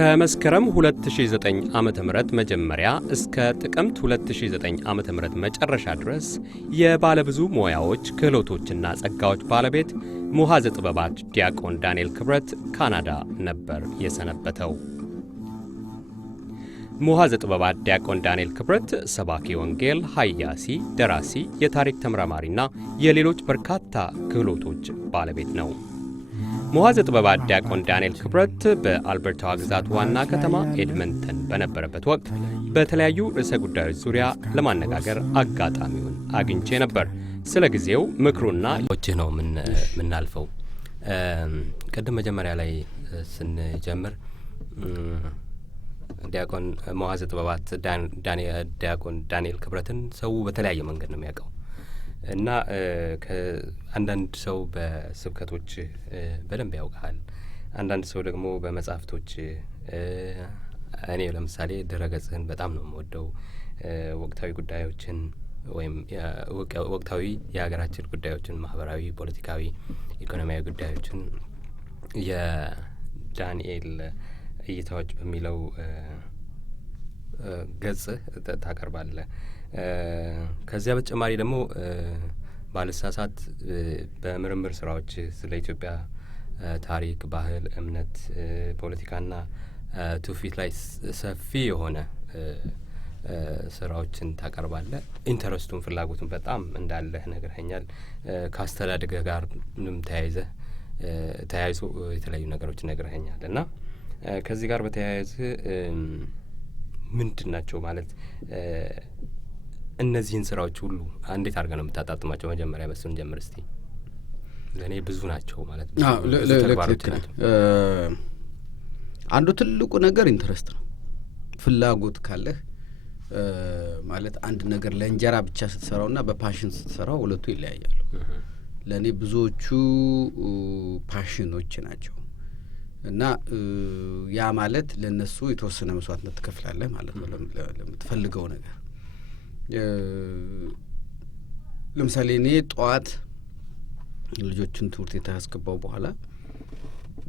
ከመስከረም 2009 ዓመተ ምህረት መጀመሪያ እስከ ጥቅምት 2009 ዓመተ ምህረት መጨረሻ ድረስ የባለብዙ ሙያዎች ክህሎቶችና ጸጋዎች ባለቤት ሙሐዘ ጥበባት ዲያቆን ዳንኤል ክብረት ካናዳ ነበር የሰነበተው። ሙሐዘ ጥበባት ዲያቆን ዳንኤል ክብረት ሰባኪ ወንጌል፣ ሐያሲ፣ ደራሲ፣ የታሪክ ተመራማሪና የሌሎች በርካታ ክህሎቶች ባለቤት ነው። ሙሐዘ ጥበባት ዲያቆን ዳንኤል ክብረት በአልበርታ ግዛት ዋና ከተማ ኤድመንተን በነበረበት ወቅት በተለያዩ ርዕሰ ጉዳዮች ዙሪያ ለማነጋገር አጋጣሚውን አግኝቼ ነበር። ስለ ጊዜው ምክሩና ዎችህ ነው ምናልፈው። ቅድም መጀመሪያ ላይ ስንጀምር ዲያቆን ሙሐዘ ጥበባት ዲያቆን ዳንኤል ክብረትን ሰው በተለያየ መንገድ ነው የሚያውቀው እና አንዳንድ ሰው በስብከቶች በደንብ ያውቃል። አንዳንድ ሰው ደግሞ በመጻፍቶች እኔ ለምሳሌ ድረገጽህን በጣም ነው የምወደው። ወቅታዊ ጉዳዮችን ወይም ወቅታዊ የሀገራችን ጉዳዮችን፣ ማህበራዊ፣ ፖለቲካዊ፣ ኢኮኖሚያዊ ጉዳዮችን የዳንኤል እይታዎች በሚለው ገጽህ ታቀርባለህ። ከዚያ በተጨማሪ ደግሞ ባለሳሳት በምርምር ስራዎች ስለ ኢትዮጵያ ታሪክ፣ ባህል፣ እምነት፣ ፖለቲካና ትውፊት ላይ ሰፊ የሆነ ስራዎችን ታቀርባለህ። ኢንተረስቱን ፍላጎቱን በጣም እንዳለህ ነግረኸኛል። ከአስተዳደግ ጋር ተያይዞ የተለያዩ ነገሮች ነግረኸኛል እና ከዚህ ጋር በተያያዘ ምንድን ናቸው ማለት እነዚህን ስራዎች ሁሉ እንዴት አድርገህ ነው የምታጣጥማቸው? መጀመሪያ በሱን ጀምር እስቲ። ለእኔ ብዙ ናቸው ማለት ተግባሮች ናቸው። አንዱ ትልቁ ነገር ኢንተረስት ነው። ፍላጎት ካለህ ማለት አንድ ነገር ለእንጀራ ብቻ ስትሰራውና በፓሽን ስትሰራው ሁለቱ ይለያያሉ። ለእኔ ብዙዎቹ ፓሽኖች ናቸው እና ያ ማለት ለእነሱ የተወሰነ መስዋዕትነት ትከፍላለህ ማለት ነው ለምትፈልገው ነገር። ለምሳሌ እኔ ጠዋት ልጆችን ትምህርት ቤት ካስገባው በኋላ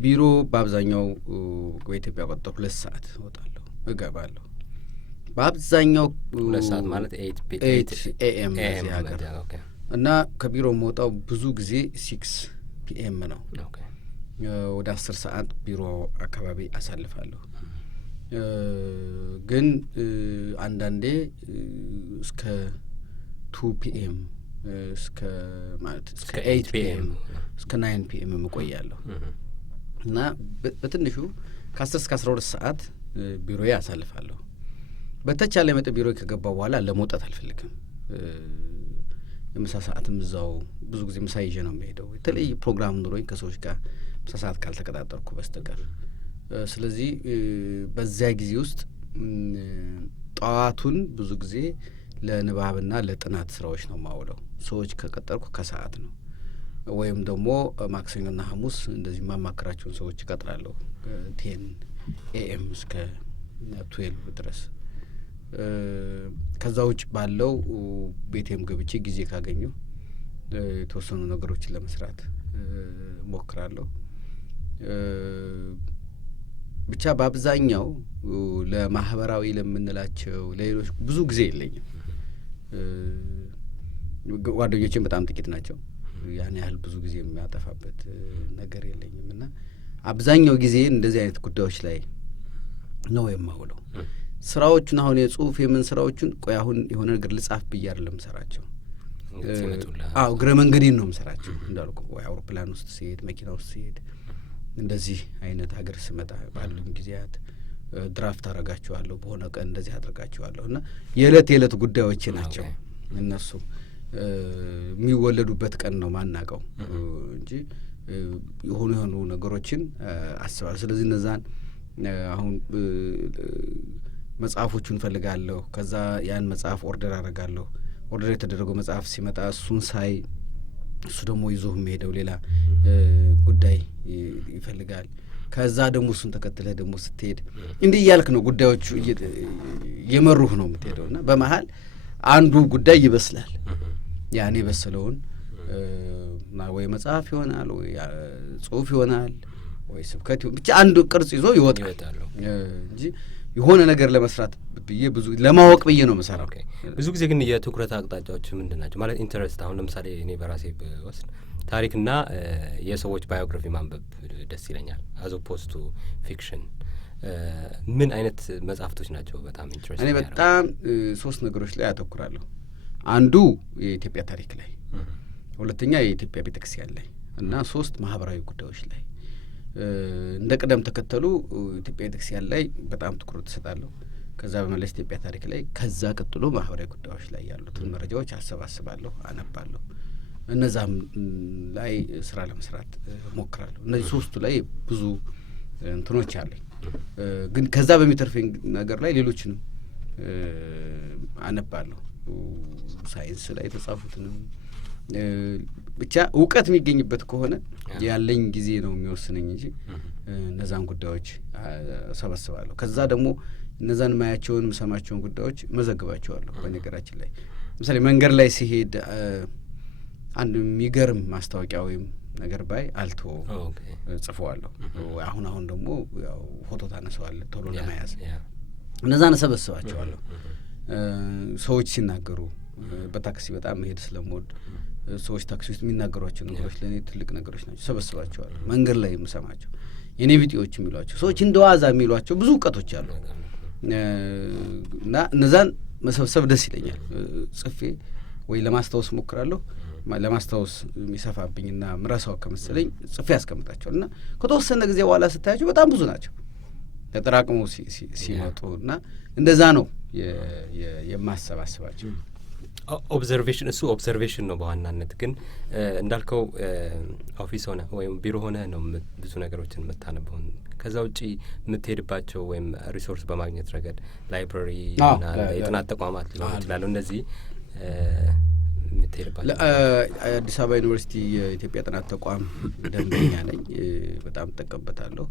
ቢሮ በአብዛኛው በኢትዮጵያ ቆጠር 2 ሰዓት እወጣለሁ እገባለሁ። በአብዛኛው 2 ሰዓት ማለት 8 AM እዚህ ሀገር እና ከቢሮ የምወጣው ብዙ ጊዜ 6 PM ነው። ወደ 10 ሰዓት ቢሮ አካባቢ አሳልፋለሁ። ግን አንዳንዴ እስከ 2 PM እስከ 8 PM እስከ 9 PM እቆያለሁ እና በትንሹ ከ10 እስከ 12 ሰዓት ቢሮዬ አሳልፋለሁ። በተቻለ መጠን ቢሮዬ ከገባው በኋላ ለመውጣት አልፈልግም። የምሳ ሰዓትም እዛው ብዙ ጊዜ ምሳ ይዤ ነው የምሄደው። የተለየ ፕሮግራም ኑሮኝ ከሰዎች ጋር ምሳ ሰዓት ካልተቀጣጠርኩ በስተቀር። ስለዚህ በዚያ ጊዜ ውስጥ ጠዋቱን ብዙ ጊዜ ለንባብና ለጥናት ስራዎች ነው የማውለው። ሰዎች ከቀጠርኩ ከሰዓት ነው ወይም ደግሞ ማክሰኞና ሐሙስ እንደዚህ ማማከራቸውን ሰዎች እቀጥራለሁ 10 AM እስከ 12 ድረስ። ከዛ ውጭ ባለው ቤቴም ገብቼ ጊዜ ካገኘሁ የተወሰኑ ነገሮችን ለመስራት ሞክራለሁ። ብቻ በአብዛኛው ለማህበራዊ ለምንላቸው ለሌሎች ብዙ ጊዜ የለኝም። ጓደኞቼም በጣም ጥቂት ናቸው። ያን ያህል ብዙ ጊዜ የሚያጠፋበት ነገር የለኝም እና አብዛኛው ጊዜ እንደዚህ አይነት ጉዳዮች ላይ ነው የማውለው። ስራዎቹን አሁን የጽሁፍ የምን ስራዎቹን ቆይ አሁን የሆነ ነገር ልጻፍ ብዬ አይደለም የምሰራቸው። እግረ መንገዴን ነው የምሰራቸው። እንዳልኩ ወይ አውሮፕላን ውስጥ ሲሄድ፣ መኪና ውስጥ ሲሄድ፣ እንደዚህ አይነት ሀገር ስመጣ ባሉኝ ጊዜያት ድራፍት አደርጋቸዋለሁ። በሆነ ቀን እንደዚህ አደርጋቸዋለሁ እና የዕለት ጉዳዮቼ ናቸው እነሱ። የሚወለዱበት ቀን ነው ማናውቀው እንጂ የሆኑ ነገሮችን አስባለሁ። ስለዚህ እነዛን አሁን መጽሐፎቹን እፈልጋለሁ። ከዛ ያን መጽሐፍ ኦርደር አደርጋለሁ። ኦርደር የተደረገው መጽሐፍ ሲመጣ እሱን ሳይ እሱ ደግሞ ይዞ የሚሄደው ሌላ ጉዳይ ይፈልጋል። ከዛ ደግሞ እሱን ተከትለህ ደግሞ ስትሄድ እንዲህ እያልክ ነው ጉዳዮቹ እየመሩህ ነው የምትሄደው እና በመሀል አንዱ ጉዳይ ይበስላል። ያን የበሰለውን ወይ መጽሐፍ ይሆናል ወይ ጽሁፍ ይሆናል ወይ ስብከት ብቻ አንዱ ቅርጽ ይዞ ይወጣል እንጂ የሆነ ነገር ለመስራት ብዬ ብዙ ለማወቅ ብዬ ነው መሰራው። ብዙ ጊዜ ግን የትኩረት አቅጣጫዎች ምንድን ናቸው ማለት ኢንተረስት? አሁን ለምሳሌ እኔ በራሴ ብወስድ ታሪክና የሰዎች ባዮግራፊ ማንበብ ደስ ይለኛል አዝ ኦፖዝ ቱ ፊክሽን። ምን አይነት መጽሐፍቶች ናቸው በጣም ኢንትረስት? እኔ በጣም 3 ነገሮች ላይ አተኩራለሁ። አንዱ የኢትዮጵያ ታሪክ ላይ፣ ሁለተኛ የኢትዮጵያ ቤተክርስቲያን ላይ እና 3 ማህበራዊ ጉዳዮች ላይ እንደ ቅደም ተከተሉ ኢትዮጵያ ቤተክርስቲያን ላይ በጣም ትኩረት እሰጣለሁ። ከዛ በመለስ ኢትዮጵያ ታሪክ ላይ፣ ከዛ ቀጥሎ ማህበራዊ ጉዳዮች ላይ ያሉትን መረጃዎች አሰባስባለሁ፣ አነባለሁ። እነዛም ላይ ስራ ለመስራት ሞክራለሁ። እነዚህ 3ቱ ላይ ብዙ እንትኖች አለኝ። ግን ከዛ በሚተርፈኝ ነገር ላይ ሌሎችንም አነባለሁ። ሳይንስ ላይ የተጻፉትንም ብቻ እውቀት የሚገኝበት ከሆነ ያለኝ ጊዜ ነው የሚወስነኝ እንጂ እነዛን ጉዳዮች ሰበስባለሁ። ከዛ ደግሞ እነዛን ማያቸውን የምሰማቸውን ጉዳዮች መዘግባቸዋለሁ። በነገራችን ላይ ለምሳሌ መንገድ ላይ ሲሄድ አንድ የሚገርም ማስታወቂያ ወይም ነገር ባይ አልቶ ጽፈዋለሁ። አሁን ደግሞ ያው ፎቶ ታነሳዋለህ ቶሎ ለመያዝ፣ እነዛን ሰበስባቸዋለሁ። ሰዎች ሲናገሩ በታክሲ በጣም መሄድ ስለምወድ ሰዎች ታክሲ ውስጥ የሚናገሯቸው ነገሮች ለእኔ ትልቅ ነገሮች ናቸው። ሰበስባቸዋለሁ። መንገድ ላይ የምሰማቸው የኔ ቢጤዎች የሚሏቸው ሰዎች እንደዋዛ የሚሏቸው ብዙ እውቀቶች አሉ እና እነዛን መሰብሰብ ደስ ይለኛል። ጽፌ ወይ ለማስታወስ ሞክራለሁ። ለማስታወስ የሚሰፋብኝና ምረሳው ከመሰለኝ ጽፌ ያስቀምጣቸዋል እና ከተወሰነ ጊዜ በኋላ ስታያቸው በጣም ብዙ ናቸው ተጠራቅመው ሲመጡ እና እንደዛ ነው የማሰባስባቸው። ኦብዘርቬሽን እሱ ኦብዘርቬሽን ነው በዋናነት። ግን እንዳልከው ኦፊስ ሆነ ወይም ቢሮ ሆነ ነው ብዙ ነገሮችን የምታነበውን። ከዛ ውጪ የምትሄድባቸው ወይም ሪሶርስ በማግኘት ረገድ ላይብራሪ እና የጥናት ተቋማት ሊሆኑ ይችላሉ። እነዚህ የምትሄድባቸው አዲስ አበባ ዩኒቨርሲቲ የኢትዮጵያ ጥናት ተቋም ደንበኛ ነኝ። በጣም እጠቀምበታለሁ።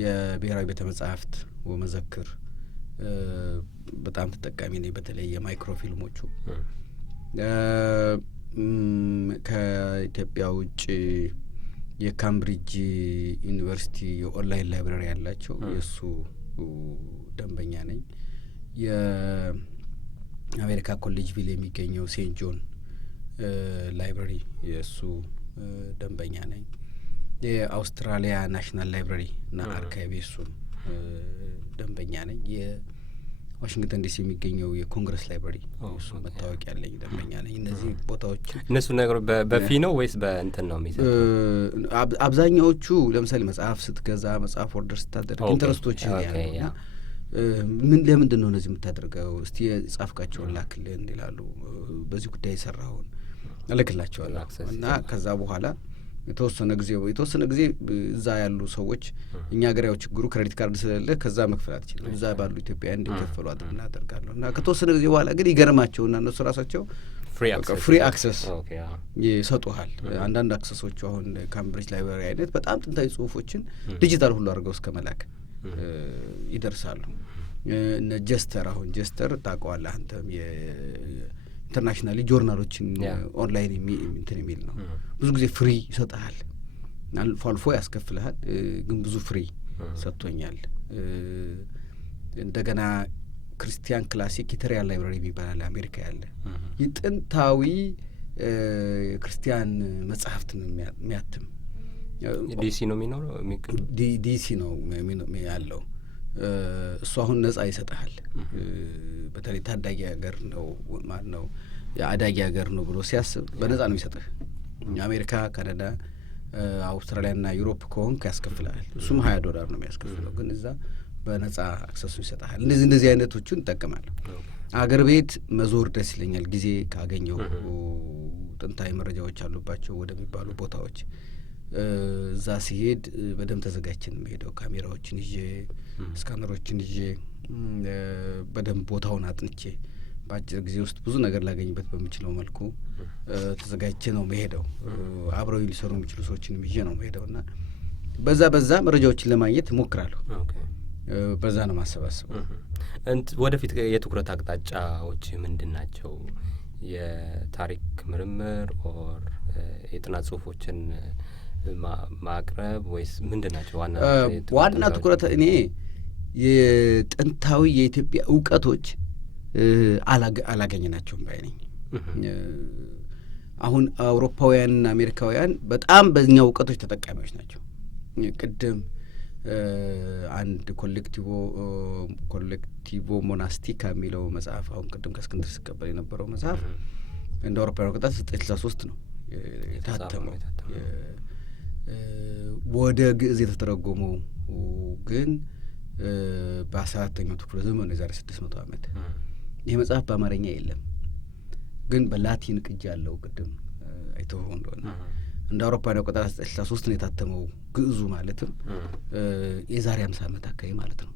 የብሔራዊ ቤተ መጻሕፍት ወመዘክር በጣም ተጠቃሚ ነኝ። በተለይ የማይክሮ ፊልሞቹ ከኢትዮጵያ ውጭ የካምብሪጅ ዩኒቨርሲቲ የኦንላይን ላይብራሪ ያላቸው የእሱ ደንበኛ ነኝ። የአሜሪካ ኮሌጅ ቪል የሚገኘው ሴንት ጆን ላይብራሪ የእሱ ደንበኛ ነኝ። የአውስትራሊያ ናሽናል ላይብራሪ እና አርካይቭ የእሱም ደንበኛ ነኝ። የዋሽንግተን ዲሲ የሚገኘው የኮንግረስ ላይብራሪ እሱ መታወቂያ ያለኝ ደንበኛ ነኝ። እነዚህ ቦታዎች እነሱ ነገሮች በፊ ነው ወይስ በእንትን ነው የሚሰጡ? አብዛኛዎቹ ለምሳሌ መጽሐፍ ስትገዛ መጽሐፍ ኦርደር ስታደርግ ኢንተረስቶች ያሉና ምን ለምንድን ነው እነዚህ የምታደርገው እስቲ የጻፍቃቸውን ላክልን ይላሉ። በዚህ ጉዳይ የሰራውን እልክላቸዋለሁ እና ከዛ በኋላ የተወሰነ ጊዜ እዛ ያሉ ሰዎች እኛ ሀገር ያው ችግሩ ክሬዲት ካርድ ስለሌለ ከዛ መክፈል አትችልም። እዛ ባሉ ኢትዮጵያውያን እንዲከፈሉ እናደርጋለሁ እና ከተወሰነ ጊዜ በኋላ ግን ይገርማቸውና እነሱ ራሳቸው ፍሪ አክሰስ ይሰጡሃል። አንዳንድ አክሰሶቹ አሁን ካምብሪጅ ላይብራሪ አይነት በጣም ጥንታዊ ጽሁፎችን ዲጂታል ሁሉ አድርገው እስከ መላክ ይደርሳሉ። እነ ጀስተር አሁን ጀስተር ታውቀዋለህ አንተም ኢንተርናሽናሊ ጆርናሎችን ኦንላይን እንትን የሚል ነው። ብዙ ጊዜ ፍሪ ይሰጥሃል፣ አልፎ አልፎ ያስከፍልሃል፣ ግን ብዙ ፍሪ ሰጥቶኛል። እንደገና ክርስቲያን ክላሲክ ኢተሪያል ላይብራሪ የሚባል አሜሪካ ያለ የጥንታዊ ክርስቲያን መጽሐፍት ነው የሚያትም። ዲሲ ነው የሚኖረው ዲሲ ነው ያለው። እሱ አሁን ነጻ ይሰጥሃል። በተለይ ታዳጊ ሀገር ነው ማለት ነው የአዳጊ ሀገር ነው ብሎ ሲያስብ በነጻ ነው የሚሰጥህ። አሜሪካ፣ ካናዳ፣ አውስትራሊያና ዩሮፕ ከሆንክ ያስከፍልሃል። እሱም $20 ነው የሚያስከፍለው፣ ግን እዛ በነጻ አክሰሱ ይሰጥሃል። እንደዚህ አይነቶቹን እጠቀማለሁ። አገር ቤት መዞር ደስ ይለኛል ጊዜ ካገኘው። ጥንታዊ መረጃዎች አሉባቸው ወደሚባሉ ቦታዎች እዛ ሲሄድ በደንብ ተዘጋጅችን የሚሄደው ካሜራዎችን ይዤ ስካነሮችን ይዤ በደንብ ቦታውን አጥንቼ በአጭር ጊዜ ውስጥ ብዙ ነገር ላገኝበት በምችለው መልኩ ተዘጋጅቼ ነው መሄደው። አብረው ሊሰሩ የሚችሉ ሰዎችንም ይዤ ነው መሄደው እና በዛ መረጃዎችን ለማግኘት እሞክራለሁ። በዛ ነው ማሰባሰበው። ወደፊት የትኩረት አቅጣጫዎች ምንድን ናቸው? የታሪክ ምርምር ኦር የጥናት ጽሁፎችን ማቅረብ ወይስ ምንድን ናቸው ዋና ትኩረት? እኔ የጥንታዊ የኢትዮጵያ እውቀቶች አላገኘናቸውም ባይ ነኝ። አሁን አውሮፓውያንና አሜሪካውያን በጣም በእኛ እውቀቶች ተጠቃሚዎች ናቸው። ቅድም አንድ ኮሌክቲቮ ሞናስቲካ የሚለው መጽሐፍ አሁን ቅድም ከእስክንድር ሲቀበል የነበረው መጽሐፍ እንደ አውሮፓውያን አቆጣጠር 1963 ነው የታተመው። ወደ ግዕዝ የተተረጎመው ግን በ14ኛው ክፍለ ዘመን የዛሬ 600 ዓመት። ይህ መጽሐፍ በአማርኛ የለም፣ ግን በላቲን ቅጂ ያለው ቅድም አይተው እንደሆነ እንደ አውሮፓውያን አቆጣጠር 1963 ነው የታተመው። ግዕዙ ማለትም የዛሬ 50 ዓመት አካባቢ ማለት ነው።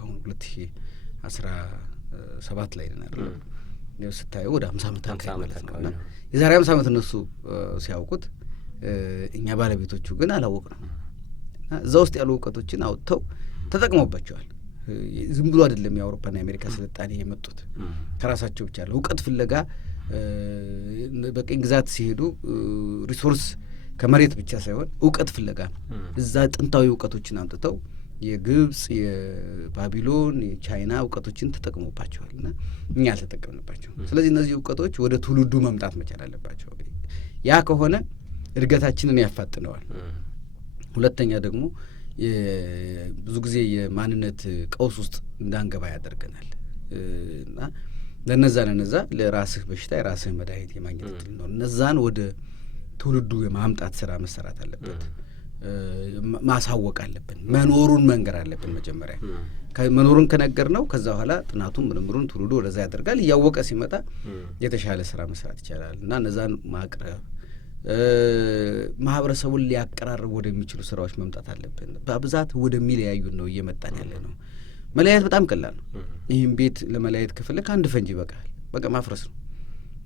አሁን 2017 ላይ ነን አይደል? ስታየው ወደ 50 ዓመት አካባቢ ማለት ነው። እና የዛሬ 50 ዓመት እነሱ ሲያውቁት እኛ ባለቤቶቹ ግን አላወቅንም። እና እዛ ውስጥ ያሉ እውቀቶችን አውጥተው ተጠቅመውባቸዋል። ዝም ብሎ አይደለም የአውሮፓና የአሜሪካ ስልጣኔ የመጡት ከራሳቸው ብቻ ያለው እውቀት ፍለጋ በቅኝ ግዛት ሲሄዱ ሪሶርስ ከመሬት ብቻ ሳይሆን እውቀት ፍለጋ ነው። እዛ ጥንታዊ እውቀቶችን አምጥተው የግብጽ፣ የባቢሎን፣ የቻይና እውቀቶችን ተጠቅሞባቸዋል እና እኛ አልተጠቀምንባቸው። ስለዚህ እነዚህ እውቀቶች ወደ ትውልዱ መምጣት መቻል አለባቸው። ያ ከሆነ እድገታችንን ያፋጥነዋል። ሁለተኛ ደግሞ ብዙ ጊዜ የማንነት ቀውስ ውስጥ እንዳንገባ ያደርገናል እና ለነዛ ለራስህ በሽታ የራስህ መድኃኒት የማግኘት እድል ነው። እነዛን ወደ ትውልዱ የማምጣት ስራ መሰራት አለበት። ማሳወቅ አለብን። መኖሩን መንገር አለብን። መጀመሪያ መኖሩን ከነገር ነው ከዛ በኋላ ጥናቱን ምርምሩን ትውልዱ ወደዛ ያደርጋል። እያወቀ ሲመጣ የተሻለ ስራ መስራት ይቻላል እና እነዛን ማቅረብ ማህበረሰቡን ሊያቀራርብ ወደሚችሉ ስራዎች መምጣት አለብን። በብዛት ወደሚለያዩን ነው እየመጣን ያለ ነው። መለያየት በጣም ቀላል ነው። ይህም ቤት ለመለያየት ከፈለክ አንድ ፈንጂ ይበቃል። በቃ ማፍረስ ነው።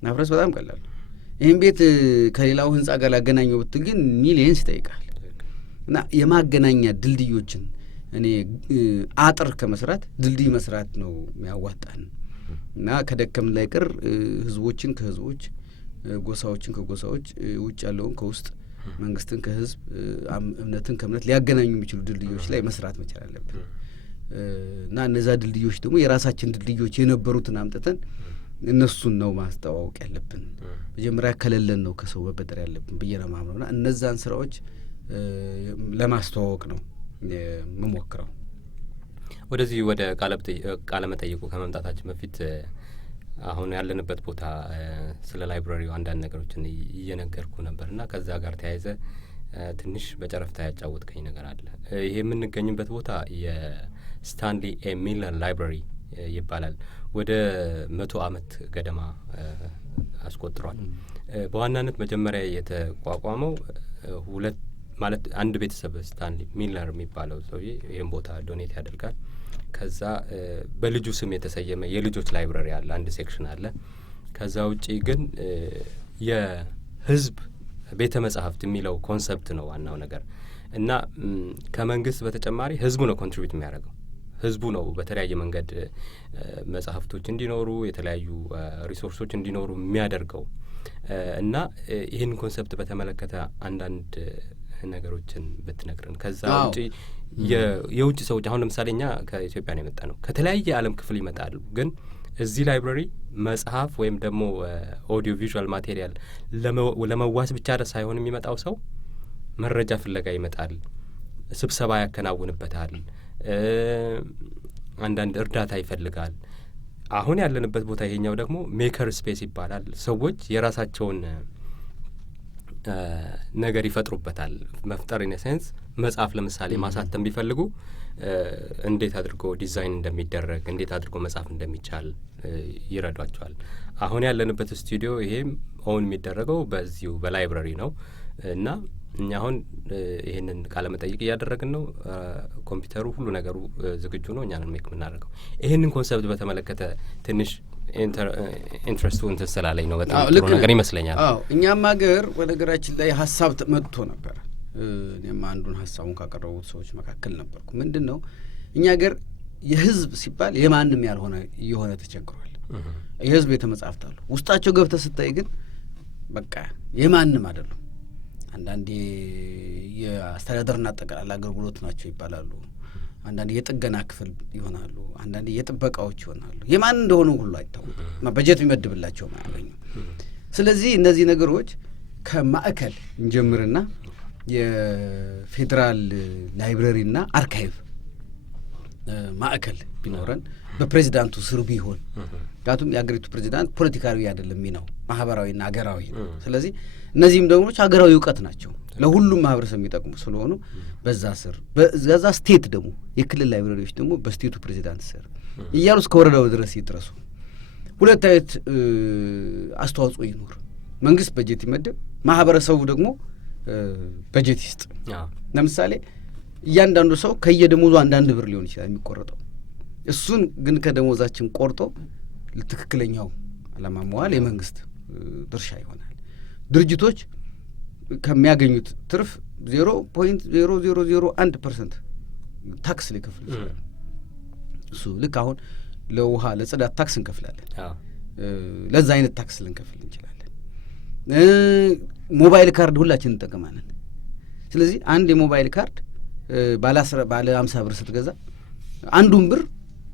ማፍረስ በጣም ቀላል ነው። ይህም ቤት ከሌላው ህንጻ ጋር ላገናኘው ብትል ግን ሚሊየንስ ይጠይቃል። እና የማገናኛ ድልድዮችን እኔ አጥር ከመስራት ድልድይ መስራት ነው የሚያዋጣን እና ከደከምን ላይ ቅር ህዝቦችን ከህዝቦች ጎሳዎችን ከጎሳዎች ውጭ ያለውን ከውስጥ መንግስትን ከህዝብ እምነትን ከእምነት ሊያገናኙ የሚችሉ ድልድዮች ላይ መስራት መቻል አለብን እና እነዛ ድልድዮች ደግሞ የራሳችን ድልድዮች የነበሩትን አምጥተን እነሱን ነው ማስተዋወቅ ያለብን። መጀመሪያ ከሌለን ነው ከሰው መበደር ያለብን ብዬ ነው የማምነው እና እነዛን ስራዎች ለማስተዋወቅ ነው የምሞክረው። ወደዚህ ወደ ቃለ መጠይቁ ከመምጣታችን በፊት አሁን ያለንበት ቦታ ስለ ላይብራሪው አንዳንድ ነገሮችን እየነገርኩ ነበር እና ከዛ ጋር ተያይዘ ትንሽ በጨረፍታ ያጫወትከኝ ነገር አለ። ይሄ የምንገኝበት ቦታ የስታንሊ ኤ ሚለር ላይብራሪ ይባላል። ወደ 100 ዓመት ገደማ አስቆጥሯል። በዋናነት መጀመሪያ የተቋቋመው ማለት አንድ ቤተሰብ ስታንሊ ሚለር የሚባለው ሰውዬ ይህን ቦታ ዶኔት ያደርጋል። ከዛ በልጁ ስም የተሰየመ የልጆች ላይብራሪ አለ፣ አንድ ሴክሽን አለ። ከዛ ውጪ ግን የህዝብ ቤተ መጻሕፍት የሚለው ኮንሰፕት ነው ዋናው ነገር እና ከመንግስት በተጨማሪ ህዝቡ ነው ኮንትሪቢዩት የሚያደርገው። ህዝቡ ነው በተለያየ መንገድ መጽሐፍቶች እንዲኖሩ የተለያዩ ሪሶርሶች እንዲኖሩ የሚያደርገው እና ይህን ኮንሰፕት በተመለከተ አንዳንድ ነገሮችን ብትነግረን። ከዛ ውጪ የውጭ ሰዎች አሁን ለምሳሌ እኛ ከኢትዮጵያ ነው የመጣ ነው፣ ከተለያየ ዓለም ክፍል ይመጣሉ። ግን እዚህ ላይብራሪ መጽሐፍ ወይም ደግሞ ኦዲዮ ቪዥዋል ማቴሪያል ለመዋስ ብቻ ሳይሆን የሚመጣው ሰው መረጃ ፍለጋ ይመጣል፣ ስብሰባ ያከናውንበታል፣ አንዳንድ እርዳታ ይፈልጋል። አሁን ያለንበት ቦታ ይሄኛው ደግሞ ሜከር ስፔስ ይባላል። ሰዎች የራሳቸውን ነገር ይፈጥሩበታል። መፍጠር ኢን ሴንስ መጽሐፍ ለምሳሌ ማሳተም ቢፈልጉ እንዴት አድርጎ ዲዛይን እንደሚደረግ እንዴት አድርጎ መጽሐፍ እንደሚቻል ይረዷቸዋል። አሁን ያለንበት ስቱዲዮ ይሄም ኦን የሚደረገው በዚሁ በላይብራሪ ነው እና እኛ አሁን ይሄንን ቃለ መጠይቅ እያደረግን ነው። ኮምፒውተሩ ሁሉ ነገሩ ዝግጁ ነው። እኛንን ሜክ የምናደርገው ይሄንን ኮንሰፕት በተመለከተ ትንሽ ኢንትረስቱ እንትን ስላለኝ ነው። በጣም ጥሩ ነገር ይመስለኛል። እኛም ሀገር በነገራችን ላይ ሀሳብ መጥቶ ነበር። እኔም አንዱን ሀሳቡን ካቀረቡት ሰዎች መካከል ነበርኩ። ምንድን ነው እኛ ሀገር የህዝብ ሲባል የማንም ያልሆነ እየሆነ ተቸግሯል። የህዝብ ቤተ መጻሕፍት አሉ። ውስጣቸው ገብተህ ስታይ ግን በቃ የማንም አይደሉም። አንዳንዴ የአስተዳደርና አጠቃላይ አገልግሎት ናቸው ይባላሉ። አንዳንዴ የጥገና ክፍል ይሆናሉ። አንዳንዴ የጥበቃዎች ይሆናሉ። የማን እንደሆኑ ሁሉ አይታወቅም። በጀት የሚመድብላቸውም አያገኙ። ስለዚህ እነዚህ ነገሮች ከማዕከል እንጀምርና የፌዴራል ላይብረሪና አርካይቭ ማዕከል ቢኖረን በፕሬዚዳንቱ ስር ቢሆን፣ ምክንያቱም የአገሪቱ ፕሬዚዳንት ፖለቲካዊ አይደለም ሚናው ማህበራዊና አገራዊ ነው። ስለዚህ እነዚህም ደግሞ ሀገራዊ እውቀት ናቸው፣ ለሁሉም ማህበረሰብ የሚጠቅሙ ስለሆኑ በዛ ስር በዛ ስቴት ደግሞ የክልል ላይብረሪዎች ደግሞ በስቴቱ ፕሬዚዳንት ስር እያሉ እስከ ወረዳው ድረስ ይድረሱ። ሁለት አይነት አስተዋጽኦ ይኖር። መንግስት በጀት ይመድብ፣ ማህበረሰቡ ደግሞ በጀት ይስጥ። ለምሳሌ እያንዳንዱ ሰው ከየደሞዙ አንዳንድ ብር ሊሆን ይችላል የሚቆረጠው። እሱን ግን ከደሞዛችን ቆርጦ ለትክክለኛው ዓላማ መዋል የመንግስት ድርሻ ይሆናል። ድርጅቶች ከሚያገኙት ትርፍ 0.0001% ታክስ ሊከፍሉ ይችላል። እሱ ልክ አሁን ለውሃ ለጽዳት ታክስ እንከፍላለን። ለዛ አይነት ታክስ ልንከፍል እንችላለን። ሞባይል ካርድ ሁላችን እንጠቀማለን። ስለዚህ አንድ የሞባይል ካርድ ባለ 50 ብር ስትገዛ አንዱን ብር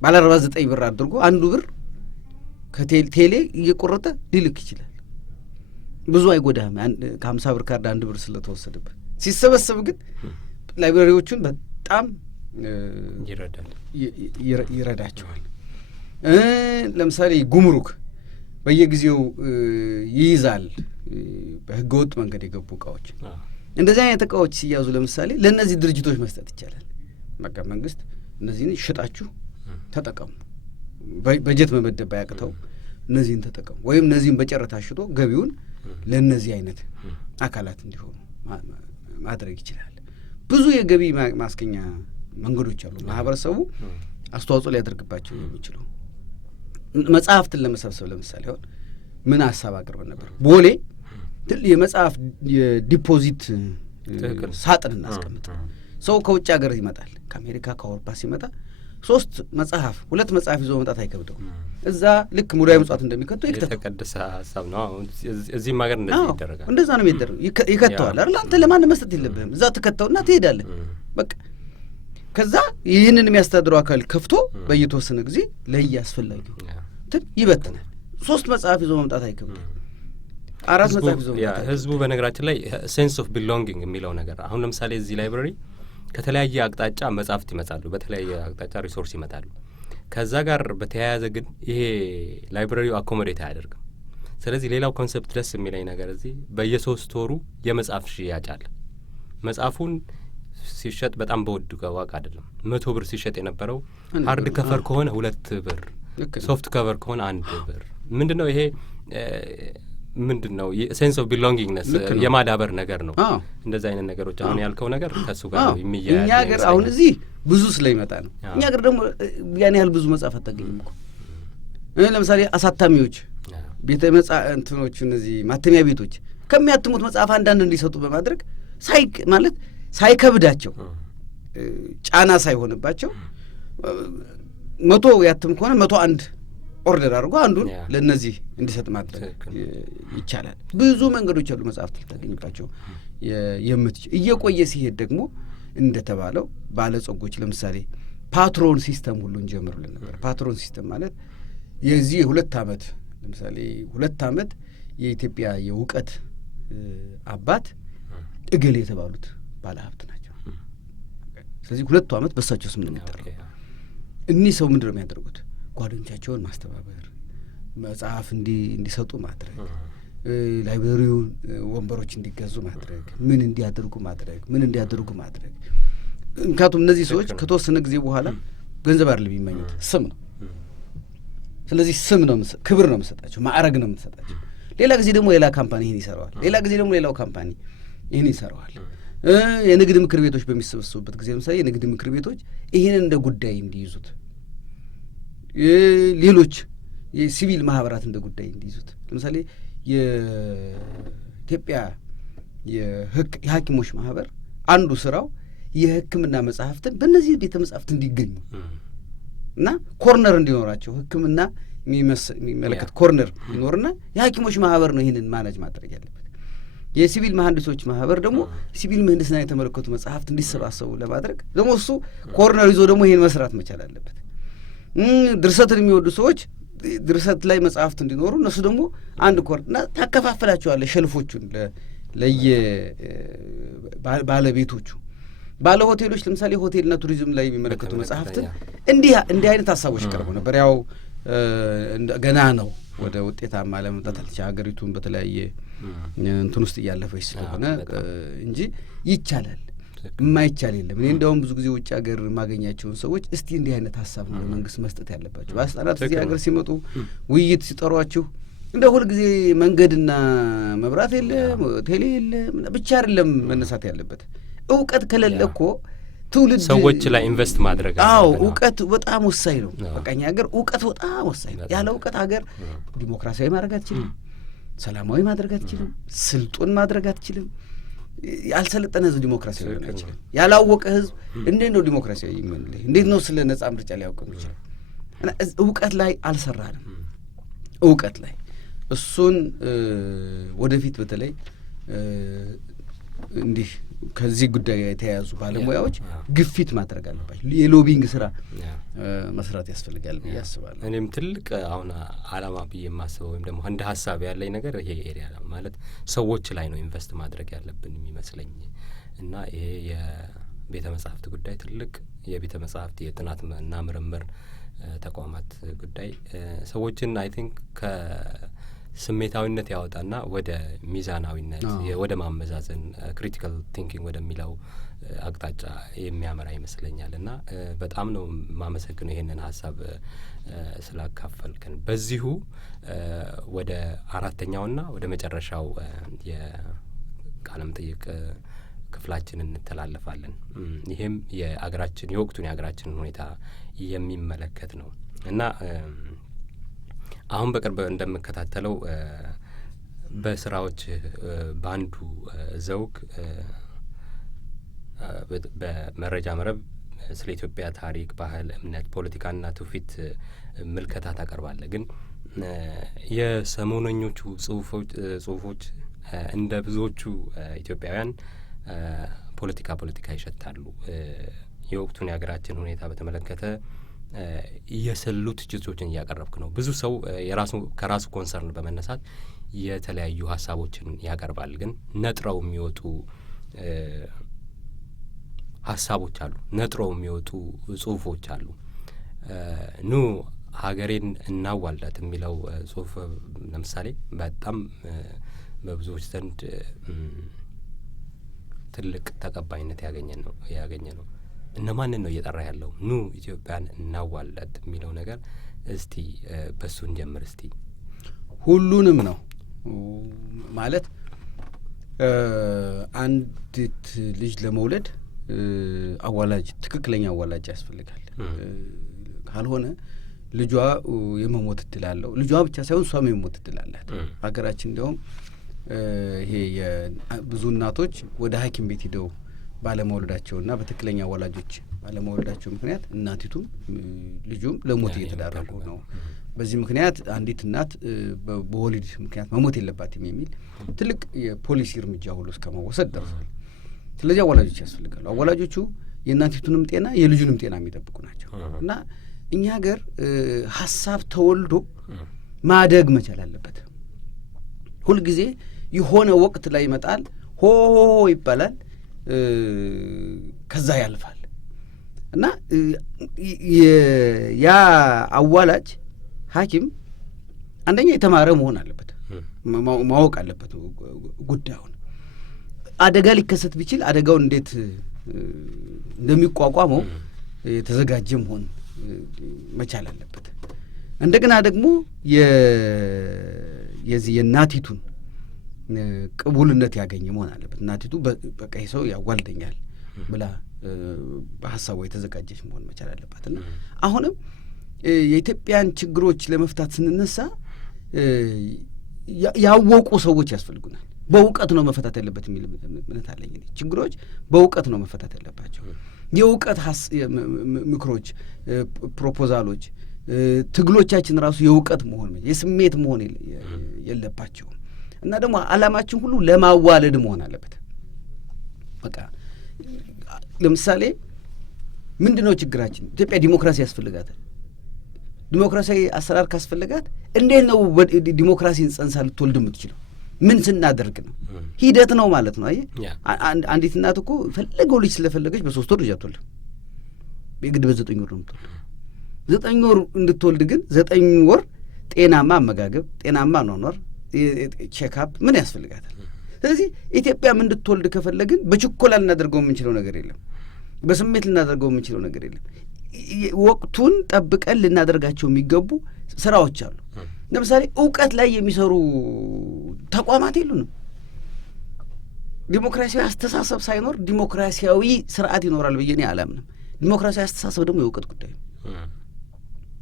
ባለ 49 ብር አድርጎ አንዱ ብር ከቴሌ እየቆረጠ ሊልክ ይችላል። ብዙ አይጎዳም። ከ50 ብር ካርድ አንድ ብር ስለተወሰደበት ሲሰበሰብ ግን ላይብረሪዎቹን በጣም ይረዳቸዋል። ለምሳሌ ጉምሩክ በየጊዜው ይይዛል በህገወጥ መንገድ የገቡ እቃዎች። እንደዚህ አይነት እቃዎች ሲያዙ ለምሳሌ ለእነዚህ ድርጅቶች መስጠት ይቻላል። በቃ መንግስት እነዚህን ሽጣችሁ ተጠቀሙ፣ በጀት መመደብ ባያቅተው እነዚህን ተጠቀሙ፣ ወይም እነዚህን በጨረታ ሽጦ ገቢውን ለእነዚህ አይነት አካላት እንዲሆኑ ማድረግ ይችላል። ብዙ የገቢ ማስገኛ መንገዶች አሉ። ማህበረሰቡ አስተዋጽኦ ሊያደርግባቸው የሚችሉ መጽሐፍትን ለመሰብሰብ ለምሳሌ አሁን ምን ሀሳብ አቅርበን ነበር? ቦሌ የመጽሐፍ የዲፖዚት ሳጥን እናስቀምጥ። ሰው ከውጭ ሀገር ይመጣል፣ ከአሜሪካ ከአውሮፓ ሲመጣ 2 መጽሐፍ ይዞ መምጣት አይከብደው። እዛ ልክ ሙዳየ ምጽዋት እንደሚከተው የተቀደሰ ሀሳብ ነው። እዚህም ሀገር እንደዚህ ይደረጋል። እንደዛ ነው የሚደረገው። ይከተዋል አይደል? አንተ ለማን መስጠት የለብህም። እዛ ትከተውና ትሄዳለህ። በቃ ከዛ ይህንን የሚያስተዳድረው አካል ከፍቶ በየተወሰነ ጊዜ ለየአስፈላጊው ይበትናል። 3 መጽሐፍ ይዞ መምጣት አይከብድም። 4 መጽሐፍ ይዞ መምጣት ህዝቡ በነገራችን ላይ ሴንስ ኦፍ ቢሎንጊንግ የሚለው ነገር አሁን ለምሳሌ እዚህ ላይብረሪ ከተለያየ አቅጣጫ መጽሐፍት ይመጣሉ፣ በተለያየ አቅጣጫ ሪሶርስ ይመጣሉ። ከዛ ጋር በተያያዘ ግን ይሄ ላይብረሪው አኮሞዴት አያደርግም። ስለዚህ ሌላው ኮንሰፕት ደስ የሚለኝ ነገር እዚህ በየ3 ወሩ የመጽሐፍ ሽያጭ አለ። መጽሐፉን ሲሸጥ በጣም በውድ ዋጋ አይደለም። 100 ብር ሲሸጥ የነበረው ሃርድ ከቨር ከሆነ 2 ብር፣ ሶፍት ከቨር ከሆነ 1 ብር። ምንድነው ይሄ? ምንድነው ሴንስ ኦፍ ቢሎንጊንግነስ የማዳበር ነገር ነው። እንደዚህ አይነት ነገሮች አሁን ያልከው ነገር ከሱ ጋር ነው የሚያያዝ። እኛ ሀገር አሁን እዚህ ብዙ ስለሚመጣ ነው። እኛ ሀገር ደግሞ ያን ያህል ብዙ መጽሐፍ አታገኝም እኮ። ለምሳሌ አሳታሚዎች፣ ቤተ እንትኖች፣ እነዚህ ማተሚያ ቤቶች ከሚያትሙት መጽሐፍ አንዳንድ እንዲሰጡ በማድረግ ማለት ሳይከብዳቸው ጫና ሳይሆንባቸው 100 ያትም ከሆነ 101 ኦርደር አድርጎ አንዱን ለእነዚህ እንዲሰጥ ማድረግ ይቻላል። ብዙ መንገዶች አሉ መጽሐፍት ልታገኝባቸው እየቆየ ሲሄድ ደግሞ እንደተባለው ባለጸጎች ለምሳሌ ፓትሮን ሲስተም ሁሉ እንጀምሩልን ነበር። ፓትሮን ሲስተም ማለት የዚህ 2 ዓመት ለምሳሌ 2 ዓመት የኢትዮጵያ የእውቀት አባት እገሌ የተባሉት ባለሀብት ናቸው። ስለዚህ 2 ዓመት በሳቸው ስም ነው የሚጠራው። እኒህ ሰው ምንድን ነው የሚያደርጉት? ጓደኞቻቸውን ማስተባበር፣ መጽሐፍ እንዲሰጡ ማድረግ፣ ላይብረሪውን ወንበሮች እንዲገዙ ማድረግ፣ ምን እንዲያደርጉ ማድረግ። ምክንያቱም እነዚህ ሰዎች ከተወሰነ ጊዜ በኋላ ገንዘብ አይደለም የሚመኙት፣ ስም ነው። ስለዚህ ስም ነው፣ ክብር ነው የምሰጣቸው፣ ማዕረግ ነው የምትሰጣቸው። ሌላ ጊዜ ደግሞ ሌላ ካምፓኒ ይህን ይሰራዋል፣ ሌላ ጊዜ ደግሞ ሌላው ካምፓኒ ይህን ይሰራዋል። የንግድ ምክር ቤቶች በሚሰበሰቡበት ጊዜ ለምሳሌ የንግድ ምክር ቤቶች ይህን እንደ ጉዳይ እንዲይዙት፣ ሌሎች የሲቪል ማህበራት እንደ ጉዳይ እንዲይዙት። ለምሳሌ የኢትዮጵያ የሐኪሞች ማህበር አንዱ ስራው የሕክምና መጽሐፍትን በእነዚህ ቤተ መጽሐፍት እንዲገኙ እና ኮርነር እንዲኖራቸው ሕክምና የሚመለከት ኮርነር ይኖርና የሐኪሞች ማህበር ነው ይህንን ማናጅ ማድረግ ያለበት። የሲቪል መሐንዲሶች ማህበር ደግሞ ሲቪል ምህንድስና የተመለከቱ መጽሐፍት እንዲሰባሰቡ ለማድረግ ደግሞ እሱ ኮርነር ይዞ ደግሞ ይሄን መስራት መቻል አለበት። ድርሰትን የሚወዱ ሰዎች ድርሰት ላይ መጽሐፍት እንዲኖሩ እነሱ ደግሞ አንድ ኮርና ታከፋፍላቸዋለህ ሸልፎቹን ለየ ባለቤቶቹ ባለ ሆቴሎች ለምሳሌ ሆቴልና ቱሪዝም ላይ የሚመለከቱ መጽሐፍት እንዲህ አይነት ሀሳቦች ቀርቦ ነበር። ያው ገና ነው ወደ ውጤታማ ለመምጣት ሀገሪቱን በተለያየ እንትን ውስጥ እያለፈች ስለሆነ እንጂ ይቻላል፣ የማይቻል የለም። እኔ እንደውም ብዙ ጊዜ ውጭ ሀገር የማገኛቸውን ሰዎች እስቲ እንዲህ አይነት ሀሳብ ነው መንግስት መስጠት ያለባቸው። ባለስልጣናት እዚህ ሀገር ሲመጡ ውይይት ሲጠሯችሁ እንደ ሁል ጊዜ መንገድና መብራት የለም ቴሌ የለም ብቻ አይደለም መነሳት ያለበት። እውቀት ከሌለ እኮ ትውልድ ሰዎች ላይ ኢንቨስት ማድረግ እውቀት በጣም ወሳኝ ነው። በቃኛ ሀገር እውቀት በጣም ወሳኝ ነው። ያለ እውቀት ሀገር ዲሞክራሲያዊ ማድረግ አትችልም፣ ሰላማዊ ማድረግ አትችልም፣ ስልጡን ማድረግ አትችልም። ያልሰለጠነ ህዝብ ዲሞክራሲያዊ ሊሆን አይችልም። ያላወቀ ህዝብ እንዴት ነው ዲሞክራሲያዊ የሚሆንልህ? እንዴት ነው ስለ ነጻ ምርጫ ሊያውቅ የሚችለው? እውቀት ላይ አልሰራንም። እውቀት ላይ እሱን ወደፊት በተለይ እንዲህ ከዚህ ጉዳይ ጋር የተያያዙ ባለሙያዎች ግፊት ማድረግ አለባቸው። የሎቢንግ ስራ መስራት ያስፈልጋል ብዬ አስባለሁ። እኔም ትልቅ አሁን አላማ ብዬ የማስበው ወይም ደግሞ እንደ ሀሳብ ያለኝ ነገር ይሄ ኤሪያ ማለት ሰዎች ላይ ነው ኢንቨስት ማድረግ ያለብን የሚመስለኝ እና ይሄ የቤተ መጻሕፍት ጉዳይ ትልቅ የቤተ መጻሕፍት የጥናት እና ምርምር ተቋማት ጉዳይ ሰዎችን አይ ቲንክ ከስሜታዊነት ያወጣና ወደ ሚዛናዊነት ወደ ማመዛዘን ክሪቲካል ቲንኪንግ ወደሚለው አቅጣጫ የሚያመራ ይመስለኛል እና በጣም ነው የማመሰግነው ይሄንን ሀሳብ ስላካፈልከን። በዚሁ ወደ አራተኛውና ወደ መጨረሻው የቃለ መጠይቅ ክፍላችንን እንተላለፋለን። ይሄም የወቅቱን የአገራችንን ሁኔታ የሚመለከት ነው እና አሁን በቅርብ እንደምከታተለው በስራዎች በአንዱ ዘውግ በመረጃ መረብ ስለ ኢትዮጵያ ታሪክ፣ ባህል፣ እምነት፣ ፖለቲካና ትውፊት ምልከታ ታቀርባለህ። ግን የሰሞነኞቹ ጽሁፎች እንደ ብዙዎቹ ኢትዮጵያውያን ፖለቲካ ይሸታሉ። የወቅቱን የሀገራችን ሁኔታ በተመለከተ የሰሉ ትችቶችን እያቀረብክ ነው። ብዙ ሰው ከራሱ ኮንሰርን በመነሳት የተለያዩ ሀሳቦችን ያቀርባል። ግን ነጥረው የሚወጡ ሀሳቦች አሉ፣ ነጥረው የሚወጡ ጽሁፎች አሉ። ኑ ሀገሬን እናዋልዳት የሚለው ጽሁፍ ለምሳሌ በጣም በብዙዎች ዘንድ ትልቅ ተቀባይነት ያገኘ ነው። እነማንን ነው እየጠራ ያለው? ኑ ኢትዮጵያን እናዋልዳት የሚለው ነገር እስቲ በሱ እንጀምር። እስቲ ሁሉንም ነው ማለት አንዲት ልጅ ለመውለድ ትክክለኛ አዋላጅ ያስፈልጋል። ካልሆነ ልጇ የመሞት እድል አለው። ልጇ ብቻ ሳይሆን እሷም የመሞት እድል አላት። ሀገራችን እንዲያውም ይሄ ብዙ እናቶች ወደ ሐኪም ቤት ሂደው ባለመውለዳቸውና በትክክለኛ አዋላጆች ባለመውለዳቸው ምክንያት እናቲቱም ልጁም ለሞት እየተዳረጉ ነው። በዚህ ምክንያት አንዲት እናት በወሊድ ምክንያት መሞት የለባትም የሚል ትልቅ የፖሊሲ እርምጃ ሁሉ እስከ መወሰድ ደርሷል። ስለዚህ አዋላጆች ያስፈልጋሉ። አዋላጆቹ የእናቲቱንም ጤና የልጁንም ጤና የሚጠብቁ ናቸው እና እኛ ሀገር ሀሳብ ተወልዶ ማደግ መቻል አለበት። ሁልጊዜ የሆነ ወቅት ላይ ይመጣል፣ ሆ ይባላል፣ ከዛ ያልፋል እና ያ አዋላጅ ሐኪም አንደኛ የተማረ መሆን አለበት፣ ማወቅ አለበት ጉዳዩን። አደጋ ሊከሰት ቢችል አደጋውን እንዴት እንደሚቋቋመው የተዘጋጀ መሆን መቻል አለበት። እንደገና ደግሞ የእናቲቱን ቅቡልነት ያገኘ መሆን አለበት። እናቲቱ በቃ ሰው ያዋልደኛል ብላ በሀሳቧ የተዘጋጀች መሆን መቻል አለባት እና አሁንም የኢትዮጵያን ችግሮች ለመፍታት ስንነሳ ያወቁ ሰዎች ያስፈልጉናል። በእውቀት ነው መፈታት ያለበት የሚል እምነት አለኝ። ችግሮች በእውቀት ነው መፈታት ያለባቸው። የእውቀት ምክሮች፣ ፕሮፖዛሎች፣ ትግሎቻችን ራሱ የእውቀት መሆን የስሜት መሆን የለባቸውም። እና ደግሞ ዓላማችን ሁሉ ለማዋለድ መሆን አለበት። በቃ ለምሳሌ ምንድነው ችግራችን? ኢትዮጵያ ዲሞክራሲ ያስፈልጋታል። ዲሞክራሲያዊ አሰራር ካስፈልጋት እንዴት ነው ዲሞክራሲን ጸንሳ ልትወልድ የምትችለው? ምን ስናደርግ ነው? ሂደት ነው ማለት ነው። አየህ አንዲት እናት እኮ ፈለገው ልጅ ስለፈለገች በ3 ወር ልጅ አትወልድም። የግድ በ9 ወር ነው የምትወልድ። 9 ወር እንድትወልድ ግን 9 ወር ጤናማ አመጋገብ፣ ጤናማ ኗኗር፣ ቼክአፕ ምን ያስፈልጋታል? ስለዚህ ኢትዮጵያም እንድትወልድ ከፈለግን በችኮላ ልናደርገው የምንችለው ነገር የለም። በስሜት ልናደርገው የምንችለው ነገር የለም። ወቅቱን ጠብቀን ልናደርጋቸው የሚገቡ ስራዎች አሉ። ለምሳሌ እውቀት ላይ የሚሰሩ ተቋማት የሉንም። ዲሞክራሲያዊ አስተሳሰብ ሳይኖር ዲሞክራሲያዊ ስርዓት ይኖራል ብዬ እኔ አላምንም። ዲሞክራሲያዊ አስተሳሰብ ደግሞ የእውቀት ጉዳይ ነው።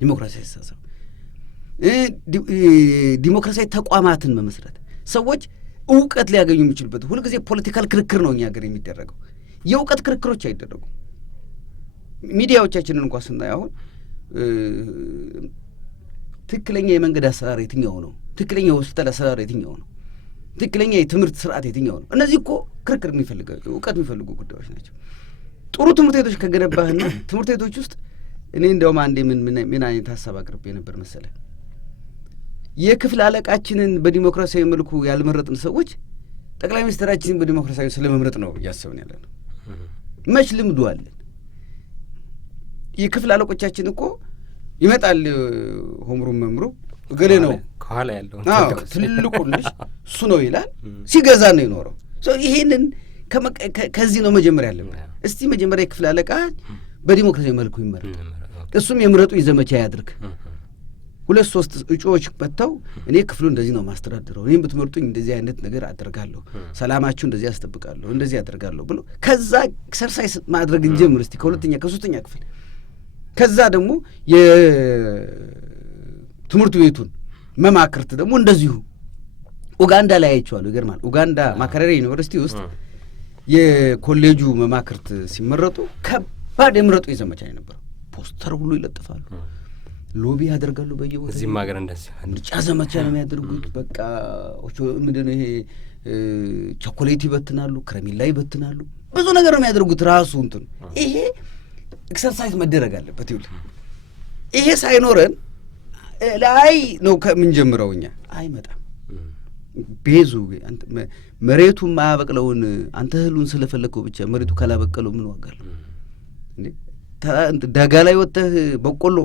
ዲሞክራሲያዊ አስተሳሰብ ዲሞክራሲያዊ ተቋማትን መመስረት ሰዎች እውቀት ሊያገኙ የሚችሉበት። ሁልጊዜ ፖለቲካል ክርክር ነው እኛ ሀገር የሚደረገው፣ የእውቀት ክርክሮች አይደረጉም። ሚዲያዎቻችንን እንኳን ስናይ አሁን ትክክለኛ የመንገድ አሰራር የትኛው ነው? ትክክለኛ የሆስፒታል አሰራር የትኛው ነው? ትክክለኛ የትምህርት ስርዓት የትኛው ነው? እነዚህ እኮ ክርክር የሚፈልጉ እውቀት የሚፈልጉ ጉዳዮች ናቸው። ጥሩ ትምህርት ቤቶች ከገነባህና ትምህርት ቤቶች ውስጥ እኔ እንደውም አንዴ ምን አይነት ሀሳብ አቅርቤ ነበር መሰለ፣ የክፍል አለቃችንን በዲሞክራሲያዊ መልኩ ያልመረጥን ሰዎች ጠቅላይ ሚኒስትራችንን በዲሞክራሲያዊ ስለመምረጥ ነው እያሰብን ያለ ነው። መች ልምዱ አለን? የክፍል አለቆቻችን እኮ ይመጣል ሆምሩም መምሩ እገሌ ነው ከኋላ ያለው ትልቁ ልጅ እሱ ነው ይላል። ሲገዛ ነው የኖረው። ይሄንን ከዚህ ነው መጀመሪያ ያለብን። እስቲ መጀመሪያ የክፍል አለቃ በዲሞክራሲያዊ መልኩ ይመረጥ፣ እሱም የምረጡ ዘመቻ ያድርግ። 2-3 እጩዎች መጥተው እኔ ክፍሉ እንደዚህ ነው ማስተዳድረው፣ እኔም ብትመርጡኝ እንደዚህ አይነት ነገር አደርጋለሁ፣ ሰላማችሁ እንደዚህ አስጠብቃለሁ፣ እንደዚህ አደርጋለሁ ብሎ ከዛ ኤክሰርሳይዝ ማድረግ እንጀምር እስቲ ከ2ኛ ከ3ኛ ክፍል። ከዛ ደግሞ የትምህርት ቤቱን መማክርት ደግሞ እንደዚሁ ኡጋንዳ ላይ አይቼዋለሁ። ይገርማል። ኡጋንዳ ማካሬሬ ዩኒቨርሲቲ ውስጥ የኮሌጁ መማክርት ሲመረጡ ከባድ የምረጡ ዘመቻ የነበረው ፖስተር ሁሉ ይለጥፋሉ፣ ሎቢ ያደርጋሉ በየቦታው። እዚህም ሀገር እንደዚህ ምርጫ ዘመቻ ነው የሚያደርጉት። በቃ ምንድነው ይሄ ቾኮሌት ይበትናሉ፣ ከረሜላ ይበትናሉ፣ ብዙ ነገር ነው የሚያደርጉት። ራሱ እንትን ይሄ ኤክሰርሳይዝ መደረግ አለበት። ይኸውልህ ይሄ ሳይኖረን ላይ ነው ከምንጀምረው እኛ አይመጣም። ቤዙ መሬቱን ማያበቅለውን አንተ እህሉን ስለፈለግከው ብቻ መሬቱ ካላበቀለው ምን ዋጋ አለው እንዴ? ደጋ ላይ ወጥተህ በቆሎ፣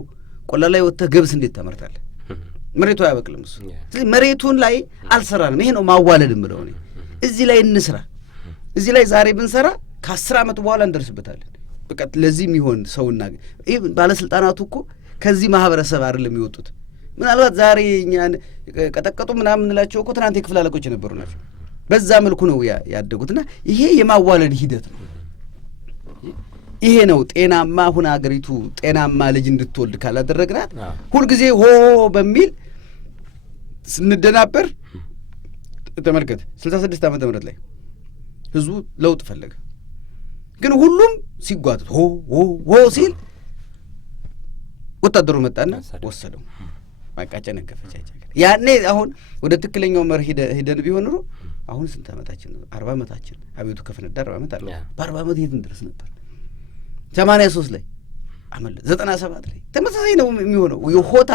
ቆላ ላይ ወጥተህ ገብስ እንዴት ታመርታለህ? መሬቱ አያበቅልም እሱ። ስለዚህ መሬቱን ላይ አልሰራንም። ይሄ ነው ማዋለድ የምለው እኔ። እዚህ ላይ እንስራ። እዚህ ላይ ዛሬ ብንሰራ ከ10 ዓመት በኋላ እንደርስበታለን። በቃ ለዚህ የሚሆን ሰውና ይህ ባለስልጣናቱ እኮ ከዚህ ማህበረሰብ አይደለም የሚወጡት። ምናልባት ዛሬ እኛን ቀጠቀጡ ምናምን እንላቸው እኮ ትናንት የክፍል አለቆች የነበሩ ናቸው። በዛ መልኩ ነው ያደጉትና ይሄ የማዋለድ ሂደት ነው። ይሄ ነው ጤናማ ሁና አገሪቱ ጤናማ ልጅ እንድትወልድ ካላደረግናት ሁልጊዜ ሆ በሚል ስንደናበር። ተመልከት 66 ዓመተ ምህረት ላይ ህዝቡ ለውጥ ፈለገ፣ ግን ሁሉም ሲጓትት ሆ ሆ ሆ ሲል ወታደሩ መጣና ወሰደው። በቃ ጨነገፈች። ያኔ አሁን ወደ ትክክለኛው መር ሂደን ቢሆን ኑሮ አሁን ስንት ዓመታችን ነው? 40 ዓመታችን። አቤቱ ከፈነዳ 40 ዓመት አለ። በ40 ዓመት የት እንድረስ ነበር? 83 ላይ አመለ 97 ላይ ተመሳሳይ ነው የሚሆነው። የሆታ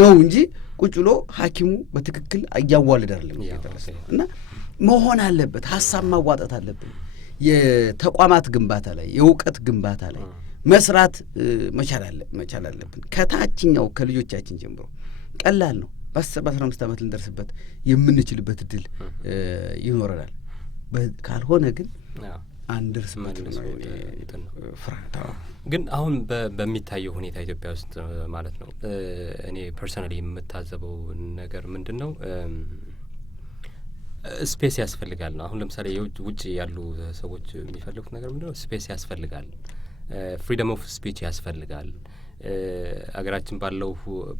ነው እንጂ ቁጭ ብሎ ሐኪሙ በትክክል እያዋለደ አይደለም የተደረሰው። እና መሆን አለበት፣ ሀሳብ ማዋጣት አለብን። የተቋማት ግንባታ ላይ የእውቀት ግንባታ ላይ መስራት መቻል አለብን። ከታችኛው ከልጆቻችን ጀምሮ ቀላል ነው። በ10-15 ዓመት ልንደርስበት የምንችልበት እድል ይኖረናል። ካልሆነ ግን አንደርስበት ነው ፍርሃት። ግን አሁን በሚታየው ሁኔታ ኢትዮጵያ ውስጥ ማለት ነው እኔ ፐርሰናሊ የምታዘበው ነገር ምንድን ነው? ስፔስ ያስፈልጋል ነው። አሁን ለምሳሌ ውጭ ያሉ ሰዎች የሚፈልጉት ነገር ምንድን ነው? ስፔስ ያስፈልጋል፣ ፍሪደም ኦፍ ስፒች ያስፈልጋል። አገራችን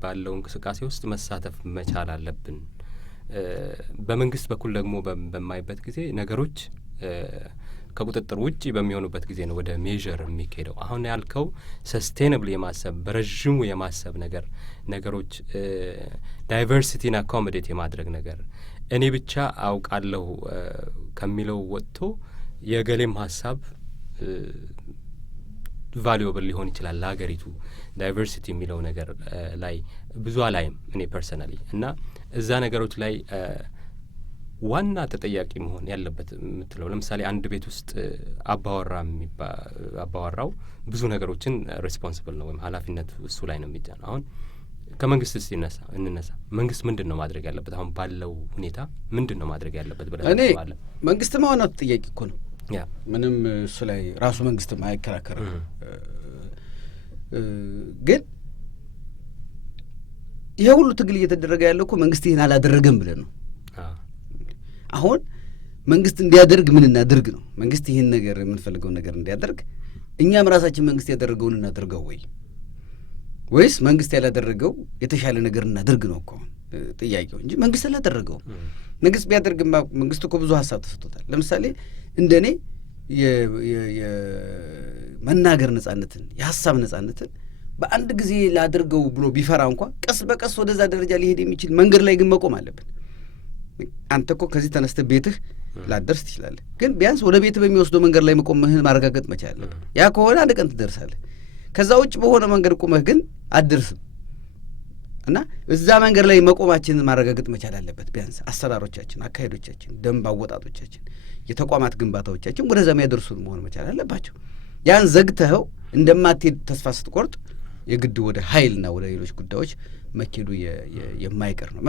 ባለው እንቅስቃሴ ውስጥ መሳተፍ መቻል አለብን። በመንግስት በኩል ደግሞ በማይበት ጊዜ ነገሮች ከቁጥጥር ውጪ በሚሆኑበት ጊዜ ነው ወደ ሜዥር የሚካሄደው። አሁን ያልከው ሰስቴናብል የማሰብ በረዥሙ የማሰብ ነገር ነገሮች ዳይቨርሲቲን አኮሞዴት የማድረግ ነገር እኔ ብቻ አውቃለሁ ከሚለው ወጥቶ የገሌም ሀሳብ ቫሉዌብል ሊሆን ይችላል ለሀገሪቱ ዳይቨርሲቲ የሚለው ነገር ላይ ብዙ አላይም እኔ ፐርሰናሊ እና እዛ ነገሮች ላይ ዋና ተጠያቂ መሆን ያለበት የምትለው ለምሳሌ አንድ ቤት ውስጥ አባወራው ብዙ ነገሮችን ሬስፖንሲብል ነው ወይም ኃላፊነት እሱ ላይ ነው የሚጫነው። አሁን ከመንግስት እስቲ እንነሳ። መንግስት ምንድን ነው ማድረግ ያለበት? አሁን ባለው ሁኔታ ምንድን ነው ማድረግ ያለበት ብለህ ታስባለህ? መንግስትማ ዋናው ተጠያቂ እኮ ነው። ምንም እሱ ላይ ራሱ መንግስትም አይከራከርም። ግን ይሄ ሁሉ ትግል እየተደረገ ያለው እኮ መንግስት ይህን አላደረገም ብለን ነው። አሁን መንግስት እንዲያደርግ ምን እናድርግ ነው? መንግስት ይህን ነገር የምንፈልገውን ነገር እንዲያደርግ እኛም ራሳችን መንግስት ያደረገውን እናደርገው ወይስ መንግስት ያላደረገው የተሻለ ነገር እናድርግ ነው እኮ ጥያቄው እንጂ መንግስት አላደረገውም። መንግስት ቢያደርግማ መንግስት እኮ ብዙ ሀሳብ ተሰጥቶታል። ለምሳሌ እንደኔ የመናገር ነጻነትን የሀሳብ ነጻነትን በአንድ ጊዜ ላድርገው ብሎ ቢፈራ እንኳ ቀስ በቀስ ወደዛ ደረጃ ሊሄድ የሚችል መንገድ ላይ ግን መቆም አለብን። አንተ እኮ ከዚህ ተነስተህ ቤትህ ላደርስ ትችላለህ፣ ግን ቢያንስ ወደ ቤትህ በሚወስደው መንገድ ላይ መቆምህን ማረጋገጥ መቻል አለብን። ያ ከሆነ አንድ ቀን ትደርሳለህ። ከዛ ውጭ በሆነ መንገድ ቆመህ ግን አትደርስም። እና እዛ መንገድ ላይ መቆማችንን ማረጋገጥ መቻል አለበት። ቢያንስ አሰራሮቻችን፣ አካሄዶቻችን፣ ደንብ አወጣጦቻችን፣ የተቋማት ግንባታዎቻችን ወደዛ የሚያደርሱን መሆን መቻል አለባቸው። ያን ዘግተኸው እንደማትሄድ ተስፋ ስትቆርጥ የግድ ወደ ኃይልና ወደ ሌሎች ጉዳዮች መኬዱ የማይቀር ነው።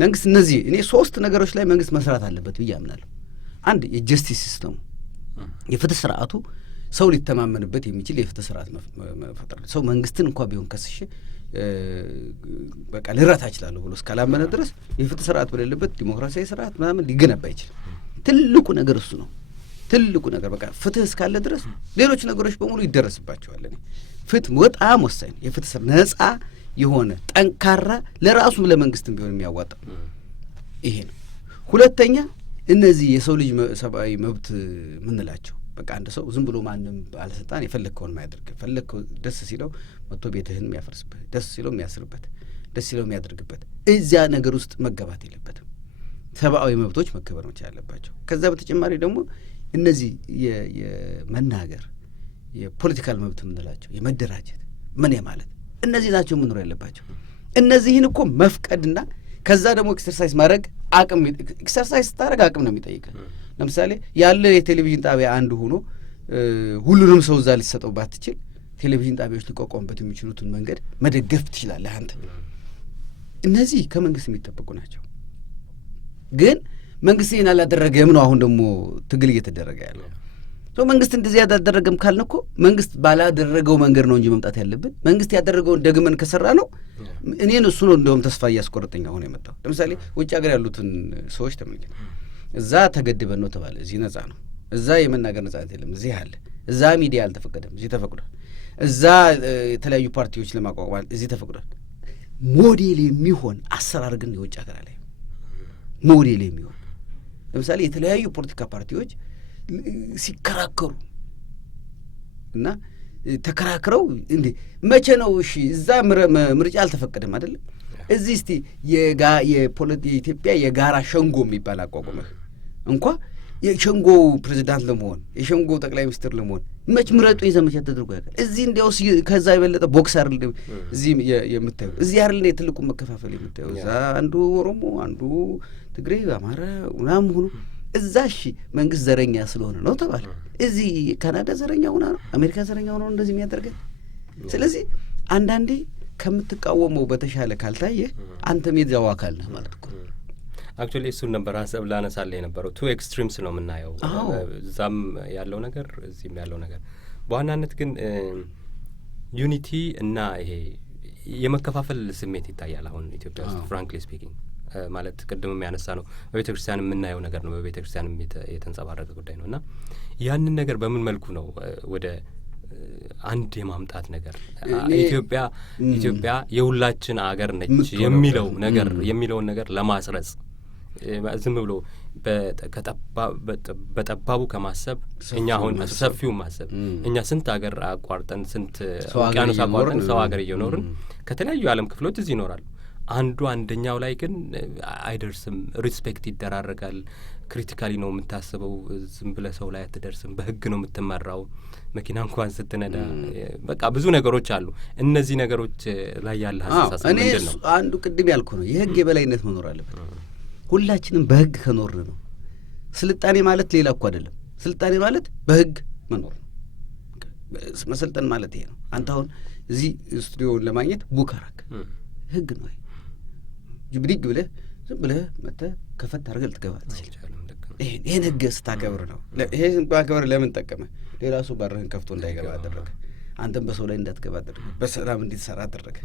መንግስት እነዚህ እኔ 3 ነገሮች ላይ መንግስት መስራት አለበት ብዬ አምናለሁ። አንድ የጀስቲስ ሲስተሙ የፍትህ ስርዓቱ ሰው ሊተማመንበት የሚችል የፍትህ ስርዓት መፈጠር። ሰው መንግስትን እንኳ ቢሆን ከስሼ በቃ ልረታ እችላለሁ ብሎ እስካላመነ ድረስ የፍትህ ስርዓት በሌለበት ዲሞክራሲያዊ ስርዓት ምናምን ሊገነባ አይችልም። ትልቁ ነገር እሱ ነው። ትልቁ ነገር በቃ ፍትህ እስካለ ድረስ ሌሎች ነገሮች በሙሉ ይደረስባቸዋል። ፍትህ በጣም ወሳኝ ነው። የፍትህ ስርዓት ነጻ የሆነ ጠንካራ ለራሱም ለመንግስትም ቢሆን የሚያዋጣው ይሄ ነው። ሁለተኛ እነዚህ የሰው ልጅ ሰብአዊ መብት ምንላቸው በቃ አንድ ሰው ዝም ብሎ ማንም ባለስልጣን የፈለግከውን ማያደርግ ፈለግከው ደስ ሲለው መጥቶ ቤትህን የሚያፈርስበት፣ ደስ ሲለው የሚያስርበት፣ ደስ ሲለው የሚያደርግበት እዚያ ነገር ውስጥ መገባት የለበትም። ሰብአዊ መብቶች መከበር መቻል አለባቸው። ከዛ በተጨማሪ ደግሞ እነዚህ የመናገር የፖለቲካል መብት ምንላቸው የመደራጀት ምን ማለት እነዚህ ናቸው መኖር ያለባቸው። እነዚህን እኮ መፍቀድና ከዛ ደግሞ ኤክሰርሳይዝ ማድረግ አቅም ኤክሰርሳይዝ ስታደርግ አቅም ነው የሚጠይቀው። ለምሳሌ ያለ የቴሌቪዥን ጣቢያ አንዱ ሆኖ ሁሉንም ሰው እዛ ሊሰጠው ባትችል ቴሌቪዥን ጣቢያዎች ሊቋቋሙበት የሚችሉትን መንገድ መደገፍ ትችላለህ አንተ። እነዚህ ከመንግስት የሚጠበቁ ናቸው። ግን መንግስት ይህን አላደረገም ነው አሁን ደግሞ ትግል እየተደረገ ያለው። መንግስት እንደዚህ ያላደረገም ካልን እኮ መንግስት ባላደረገው መንገድ ነው እንጂ መምጣት ያለብን። መንግስት ያደረገውን ደግመን ከሰራ ነው እኔን እሱ ነው እንደውም ተስፋ እያስቆረጠኝ አሁን የመጣው። ለምሳሌ ውጭ ሀገር ያሉትን ሰዎች ተመልከት። እዛ ተገድበን ነው ተባለ፣ እዚህ ነጻ ነው። እዛ የመናገር ነጻነት የለም፣ እዚህ አለ። እዛ ሚዲያ አልተፈቀደም፣ እዚህ ተፈቅዷል። እዛ የተለያዩ ፓርቲዎች ለማቋቋም እዚህ ተፈቅዷል። ሞዴል የሚሆን አሰራር ግን የውጭ ሀገር ላይ ሞዴል የሚሆን ለምሳሌ የተለያዩ ፖለቲካ ፓርቲዎች ሲከራከሩ እና ተከራክረው እንዴ መቼ ነው እሺ እዛ ምርጫ አልተፈቀደም አይደለም፣ እዚህ እስቲ የኢትዮጵያ የጋራ ሸንጎ የሚባል አቋቁመህ እንኳ የሸንጎ ፕሬዚዳንት ለመሆን የሸንጎ ጠቅላይ ሚኒስትር ለመሆን መች ምረጡ ዘመቻ ተደርጎ ያውቃል? እዚህ እንዲያውስ ከዛ የበለጠ ቦክስ አይደል እዚህ የምታየው? እዚህ አይደል የትልቁ መከፋፈል የምታየው? እዛ አንዱ ኦሮሞ፣ አንዱ ትግሬ፣ አማራ ምናምን ሆኖ እዛ እሺ መንግስት ዘረኛ ስለሆነ ነው ተባለ። እዚህ ካናዳ ዘረኛ ሆና ነው፣ አሜሪካ ዘረኛ ሆና ነው እንደዚህ የሚያደርገን። ስለዚህ አንዳንዴ ከምትቃወመው በተሻለ ካልታየህ አንተም የዛው አካል ነህ ማለት እኮ። አክቹዋሊ እሱን ነበር ሀሳብ ላነሳልህ የነበረው። 2 ኤክስትሪምስ ነው የምናየው፣ እዛም ያለው ነገር እዚህም ያለው ነገር። በዋናነት ግን ዩኒቲ እና ይሄ የመከፋፈል ስሜት ይታያል አሁን ኢትዮጵያ ውስጥ ፍራንክሊ ስፒኪንግ። ማለት ቅድምም ያነሳ ነው በቤተ ክርስቲያን የምናየው ነገር ነው፣ በቤተ ክርስቲያንም የተንጸባረቀ ጉዳይ ነው። እና ያንን ነገር በምን መልኩ ነው ወደ አንድ የማምጣት ነገር ኢትዮጵያ የሁላችን አገር ነች የሚለውን ነገር ለማስረጽ ዝም ብሎ በጠባቡ ከማሰብ እኛ አሁን ሰፊው ማሰብ እኛ ስንት ሀገር አቋርጠን ስንት ውቅያኖስ አቋርጠን ሰው ሀገር እየኖርን ከተለያዩ የዓለም ክፍሎች እዚህ ይኖራሉ። አንደኛው ላይ ግን አይደርስም። ሪስፔክት ይደራረጋል። ክሪቲካሊ ነው የምታስበው። ዝም ብለህ ሰው ላይ አትደርስም። በህግ ነው የምትመራው። መኪና እንኳን ስትነዳ በቃ ብዙ ነገሮች አሉ። እነዚህ ነገሮች ላይ ያለ ሀሳብ ምንድን ነው? አንዱ ቅድም ያልኩ ነው የህግ የበላይነት መኖር አለበት። ሁላችንም በህግ ከኖርን ነው። ስልጣኔ ማለት ሌላ እኮ አይደለም። ስልጣኔ ማለት በህግ መኖር ነው። መሰልጠን ማለት ይሄ ነው። አንተ አሁን እዚህ ስቱዲዮውን ለማግኘት ቡክ አደረግ፣ ህግ ነው። ብድግ ብለህ ዝም ብለህ መጥተህ ከፈት አድርገህ ልትገባ ትችላለህ። ይሄን ህግ ስታከብር ነው። ይሄን ማክበር ለምን ጠቀመ? ሌላ ሰው በርህን ከፍቶ እንዳይገባ አደረገ። አንተም በሰው ላይ እንዳትገባ አደረገ። በሰላም እንድትሰራ አደረገ።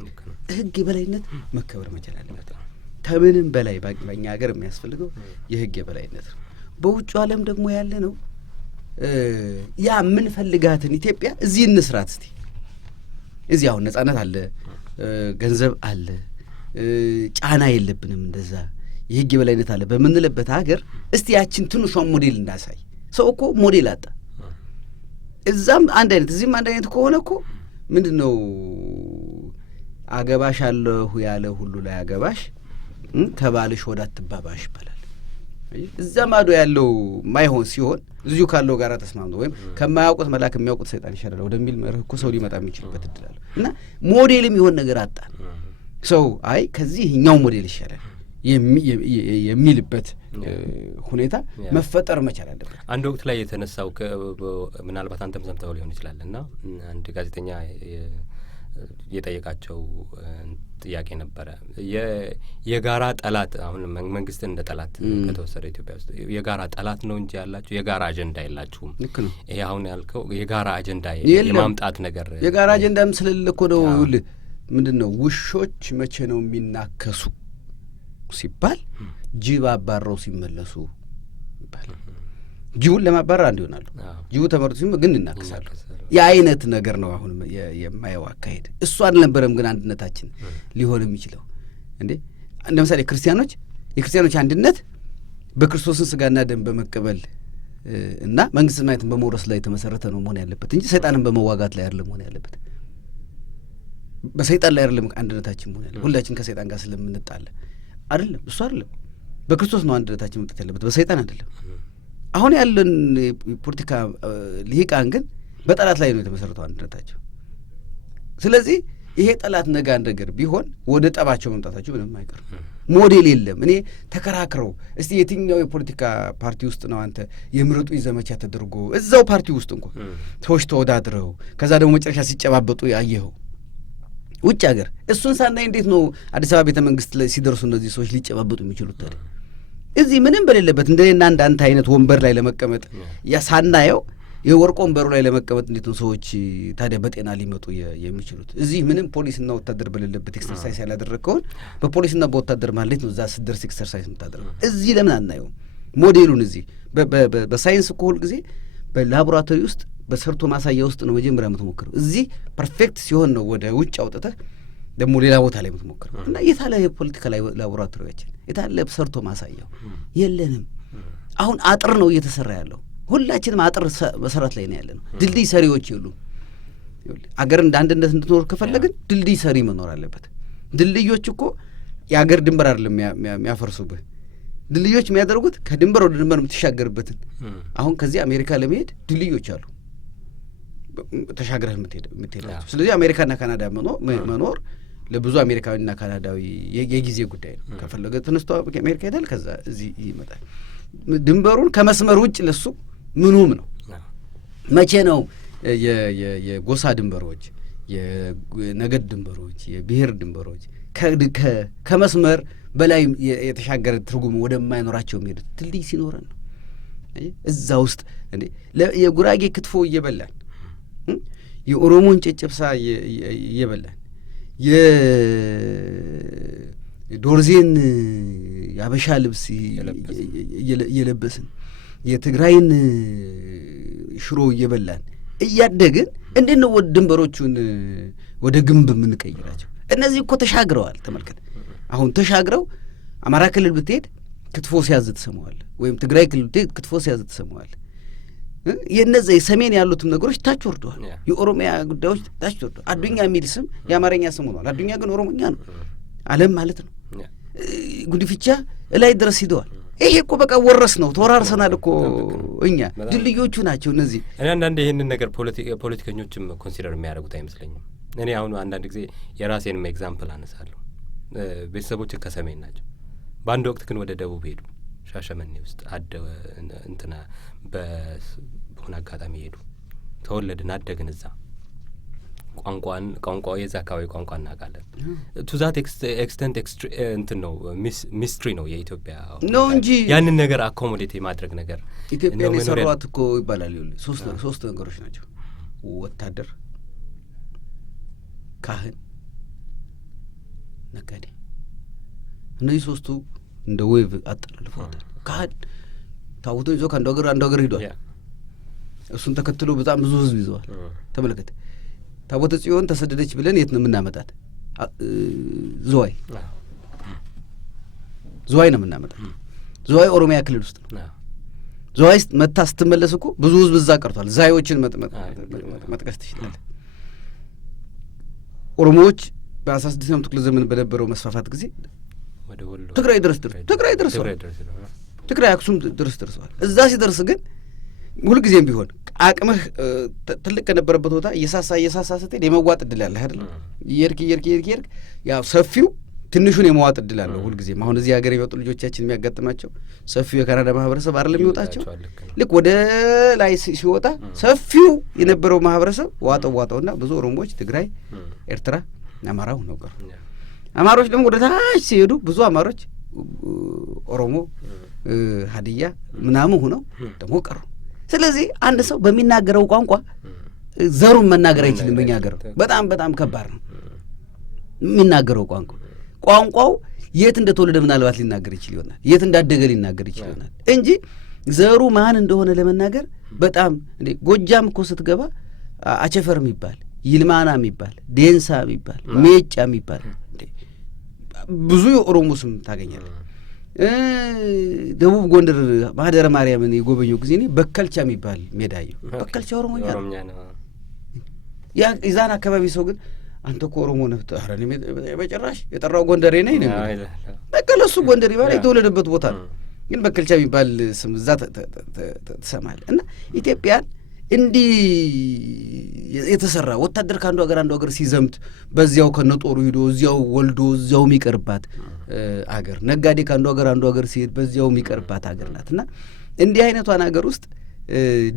ህግ የበላይነት መከበር መቻል አለበት። ከምንም በላይ በእኛ ሀገር የሚያስፈልገው የህግ የበላይነት ነው። በውጭ ዓለም ደግሞ ያለ ነው ያ የምንፈልጋትን ኢትዮጵያ እዚህ እንስራት እስቲ። እዚህ አሁን ነጻነት አለ፣ ገንዘብ አለ፣ ጫና የለብንም። እንደዛ የህግ የበላይነት አለ በምንልበት ሀገር እስቲ ያችን ትንሿን ሞዴል እናሳይ። ሰው እኮ ሞዴል አጣ። እዛም አንድ አይነት እዚህም አንድ አይነት ከሆነ እኮ ምንድን ነው አገባሽ አለሁ ያለ ሁሉ ላይ አገባሽ ከባልሽ ወደ አትባባሽ ይባላል። እዛ ማዶ ያለው ማይሆን ሲሆን እዚሁ ካለው ጋር ተስማምቶ ወይም ከማያውቁት መልአክ የሚያውቁት ሰይጣን ይሻላል ወደሚል መርህ እኮ ሰው ሊመጣ የሚችልበት እድል አለ። እና ሞዴልም ይሆን ነገር አጣን። ሰው አይ ከዚህ እኛው ሞዴል ይሻላል የሚልበት ሁኔታ መፈጠር መቻል አለበት። አንድ ወቅት ላይ የተነሳው ምናልባት አንተም ሰምተው ሊሆን ይችላል እና አንድ ጋዜጠኛ የጠየቃቸው ጥያቄ ነበረ። የጋራ ጠላት አሁን መንግስትን እንደ ጠላት ከተወሰደ ኢትዮጵያ ውስጥ የጋራ ጠላት ነው እንጂ ያላችሁ የጋራ አጀንዳ የላችሁም። ይሄ አሁን ያልከው የጋራ አጀንዳ የማምጣት ነገር የጋራ አጀንዳም ስለሌለ እኮ ነው። ይኸውልህ ምንድን ነው ውሾች መቼ ነው የሚናከሱ ሲባል ጅብ አባረው ሲመለሱ ይባላል። ጅቡን ለማባረር አንድ ይሆናሉ። ጅቡ ተመርጦ ሲመ ግን እናክሳሉ። የአይነት ነገር ነው አሁን የማየው አካሄድ። እሱ አልነበረም ግን አንድነታችን ሊሆን የሚችለው እንዴ። ለምሳሌ የክርስቲያኖች አንድነት በክርስቶስን ስጋና ደም በመቀበል እና መንግስት ማየትን በመውረስ ላይ የተመሰረተ ነው መሆን ያለበት እንጂ ሰይጣንን በመዋጋት ላይ አይደለም መሆን ያለበት። በሰይጣን ላይ አይደለም አንድነታችን መሆን ያለበት። ሁላችን ከሰይጣን ጋር ስለምንጣለ አይደለም። እሱ አይደለም። በክርስቶስ ነው አንድነታችን መምጣት ያለበት፣ በሰይጣን አይደለም። አሁን ያለን ፖለቲካ ልሂቃን ግን በጠላት ላይ ነው የተመሰረተው አንድነታቸው። ስለዚህ ይሄ ጠላት ነጋ ነገር ቢሆን ወደ ጠባቸው መምጣታቸው ምንም አይቀርም። ሞዴል የለም። እኔ ተከራክረው እስቲ የትኛው የፖለቲካ ፓርቲ ውስጥ ነው አንተ የምረጡኝ ዘመቻ ተደርጎ እዛው ፓርቲ ውስጥ እንኳ ሰዎች ተወዳድረው ከዛ ደግሞ መጨረሻ ሲጨባበጡ ያየኸው ውጭ ሀገር? እሱን ሳናይ እንዴት ነው አዲስ አበባ ቤተ መንግስት ላይ ሲደርሱ እነዚህ ሰዎች ሊጨባበጡ የሚችሉት? ታዲያ እዚህ ምንም በሌለበት እንደኔና እንዳንተ አይነት ወንበር ላይ ለመቀመጥ ሳናየው የወርቅ ወንበሩ ላይ ለመቀመጥ እንዴት ነው ሰዎች ታዲያ በጤና ሊመጡ የሚችሉት? እዚህ ምንም ፖሊስና ወታደር በሌለበት ኤክሰርሳይዝ ያላደረግከውን በፖሊስና በወታደር ማለት ነው እዛ ስደርስ ኤክሰርሳይዝ የምታደርገው። እዚህ ለምን አናየውም ሞዴሉን? እዚህ በሳይንስ እኮ ሁል ጊዜ በላቦራቶሪ ውስጥ በሰርቶ ማሳያ ውስጥ ነው መጀመሪያ የምትሞክረው። እዚህ ፐርፌክት ሲሆን ነው ወደ ውጭ አውጥተህ ደግሞ ሌላ ቦታ ላይ የምትሞክረው። እና የታለ የፖለቲካ ላቦራቶሪያችን? የታለ ሰርቶ ማሳያው? የለንም። አሁን አጥር ነው እየተሰራ ያለው። ሁላችንም አጥር መሰራት ላይ ነው ያለ ነው። ድልድይ ሰሪዎች የሉም። አገር እንደ አንድነት እንድትኖር ከፈለግን ድልድይ ሰሪ መኖር አለበት። ድልድዮች እኮ የአገር ድንበር አይደለም የሚያፈርሱብህ። ድልድዮች የሚያደርጉት ከድንበር ወደ ድንበር የምትሻገርበትን። አሁን ከዚህ አሜሪካ ለመሄድ ድልድዮች አሉ ተሻግረህ የምትሄዳቸው። ስለዚህ አሜሪካና ካናዳ መኖር ለብዙ አሜሪካዊና ካናዳዊ የጊዜ ጉዳይ ነው። ከፈለገ ተነስቶ አሜሪካ ይሄዳል፣ ከዛ እዚህ ይመጣል። ድንበሩን ከመስመር ውጭ ለሱ ምኑም ነው። መቼ ነው የጎሳ ድንበሮች፣ የነገድ ድንበሮች፣ የብሔር ድንበሮች ከመስመር በላይ የተሻገረ ትርጉም ወደማይኖራቸው የሚሄዱት? ድልድይ ሲኖረን ነው። እዛ ውስጥ እንዴ የጉራጌ ክትፎ እየበላን የኦሮሞን ጨጨብሳ እየበላን የዶርዜን የአበሻ ልብስ እየለበስን የትግራይን ሽሮ እየበላን እያደግን እንዴት ነው ወደ ድንበሮቹን ወደ ግንብ የምንቀይራቸው? እነዚህ እኮ ተሻግረዋል። ተመልከት፣ አሁን ተሻግረው አማራ ክልል ብትሄድ ክትፎ ሲያዝ ትሰማዋለህ፣ ወይም ትግራይ ክልል ክትፎ ሲያዝ ትሰማዋለህ። የነዛ የሰሜን ያሉትም ነገሮች ታች ወርደዋል። የኦሮሚያ ጉዳዮች ታች ወርደዋል። አዱኛ የሚል ስም የአማርኛ ስም ሆኗል። አዱኛ ግን ኦሮሞኛ ነው፣ አለም ማለት ነው። ጉዲፍቻ እላይ ድረስ ሂደዋል። ይሄ እኮ በቃ ወረስ ነው፣ ተወራርሰናል እኮ እኛ። ድልድዮቹ ናቸው እነዚህ። እኔ አንዳንድ ይህንን ነገር ፖለቲከኞችም ኮንሲደር የሚያደርጉት አይመስለኝም። እኔ አሁን አንዳንድ ጊዜ የራሴንም ኤግዛምፕል አነሳለሁ። ቤተሰቦች ከሰሜን ናቸው። በአንድ ወቅት ግን ወደ ደቡብ ሄዱ። ሻሸመኔ ውስጥ እንትና በሆነ አጋጣሚ ሄዱ። ተወለድን አደግን እዛ። ቋንቋ የዛ አካባቢ ቋንቋ እናውቃለን። ቱዛት ኤክስተንት እንትን ነው ሚስትሪ ነው የኢትዮጵያ ነው እንጂ ያንን ነገር አኮሞዴት የማድረግ ነገር ኢትዮጵያን የሰሯት እኮ ይባላል። ሶስት ነገሮች ናቸው። ወታደር፣ ካህን፣ ነጋዴ። እነዚህ ሶስቱ እንደ ዌቭ አጠላልፈዋል። ካህን ታቦቶ ይዞ ከአንዱ ሀገር ሂዷል። እሱን ተከትሎ በጣም ብዙ ህዝብ ይዘዋል። ተመለከተ። ታቦተ ጽዮን ተሰደደች ብለን የት ነው የምናመጣት? ዝዋይ ነው የምናመጣት። ዝዋይ ኦሮሚያ ክልል ውስጥ ነው። ዝዋይ መታ ስትመለስ እኮ ብዙ ህዝብ እዛ ቀርቷል። ዛዮችን መጥቀስ ትችላለህ። ኦሮሞዎች በ16ኛው ክፍለ ዘመን በነበረው መስፋፋት ጊዜ ትግራይ አክሱም ድረስ ደርሰዋል። እዛ ሲደርስ ግን ሁልጊዜም ቢሆን አቅምህ ትልቅ ከነበረበት ቦታ እየሳሳ ስትሄድ የመዋጥ እድል ያለህ አይደል? እየሄድክ ያው ሰፊው ትንሹን የመዋጥ እድል አለው ሁልጊዜም። አሁን እዚህ ሀገር የመጡ ልጆቻችን የሚያጋጥማቸው ሰፊው የካናዳ ማህበረሰብ አይደለም የሚወጣቸው። ልክ ወደ ላይ ሲወጣ ሰፊው የነበረው ማህበረሰብ ዋጠውና ብዙ ኦሮሞዎች ትግራይ፣ ኤርትራ፣ አማራው ነው ቀሩ። አማሮች ደግሞ ወደ ታች ሲሄዱ ብዙ አማሮች ኦሮሞ፣ ሀዲያ ምናምን ሆነው ደግሞ ቀሩ። ስለዚህ አንድ ሰው በሚናገረው ቋንቋ ዘሩን መናገር አይችልም። በእኛ ሀገር በጣም ከባድ ነው የሚናገረው ቋንቋው የት እንደተወለደ ምናልባት ሊናገር ይችል ይሆናል፣ የት እንዳደገ ሊናገር ይችል ይሆናል እንጂ ዘሩ ማን እንደሆነ ለመናገር በጣም ጎጃም እኮ ስትገባ አቸፈር የሚባል ይልማና የሚባል ዴንሳ የሚባል ሜጫ የሚባል ብዙ የኦሮሞ ስም ታገኛለህ። ደቡብ ጎንደር ማህደረ ማርያምን የጎበኘው ጊዜ እኔ በከልቻ የሚባል ሜዳየው በከልቻ ኦሮሞኛ ነው። የዛን አካባቢ ሰው ግን አንተ እኮ ኦሮሞ ነህ፣ ኧረ እኔ በጭራሽ የጠራው ጎንደሬ ነኝ ነው። በቃ ለእሱ ጎንደሬ ማለት የተወለደበት ቦታ ነው። ግን በከልቻ የሚባል ስም እዛ ትሰማለህ። እና ኢትዮጵያን እንዲህ የተሰራ ወታደር ከአንዱ ሀገር ሲዘምት በዚያው ከነጦሩ ሂዶ እዚያው ወልዶ እዚያው የሚቀርባት አገር፣ ነጋዴ ከአንዱ ሀገር ሲሄድ በዚያው የሚቀርባት አገር ናት። እና እንዲህ አይነቷን ሀገር ውስጥ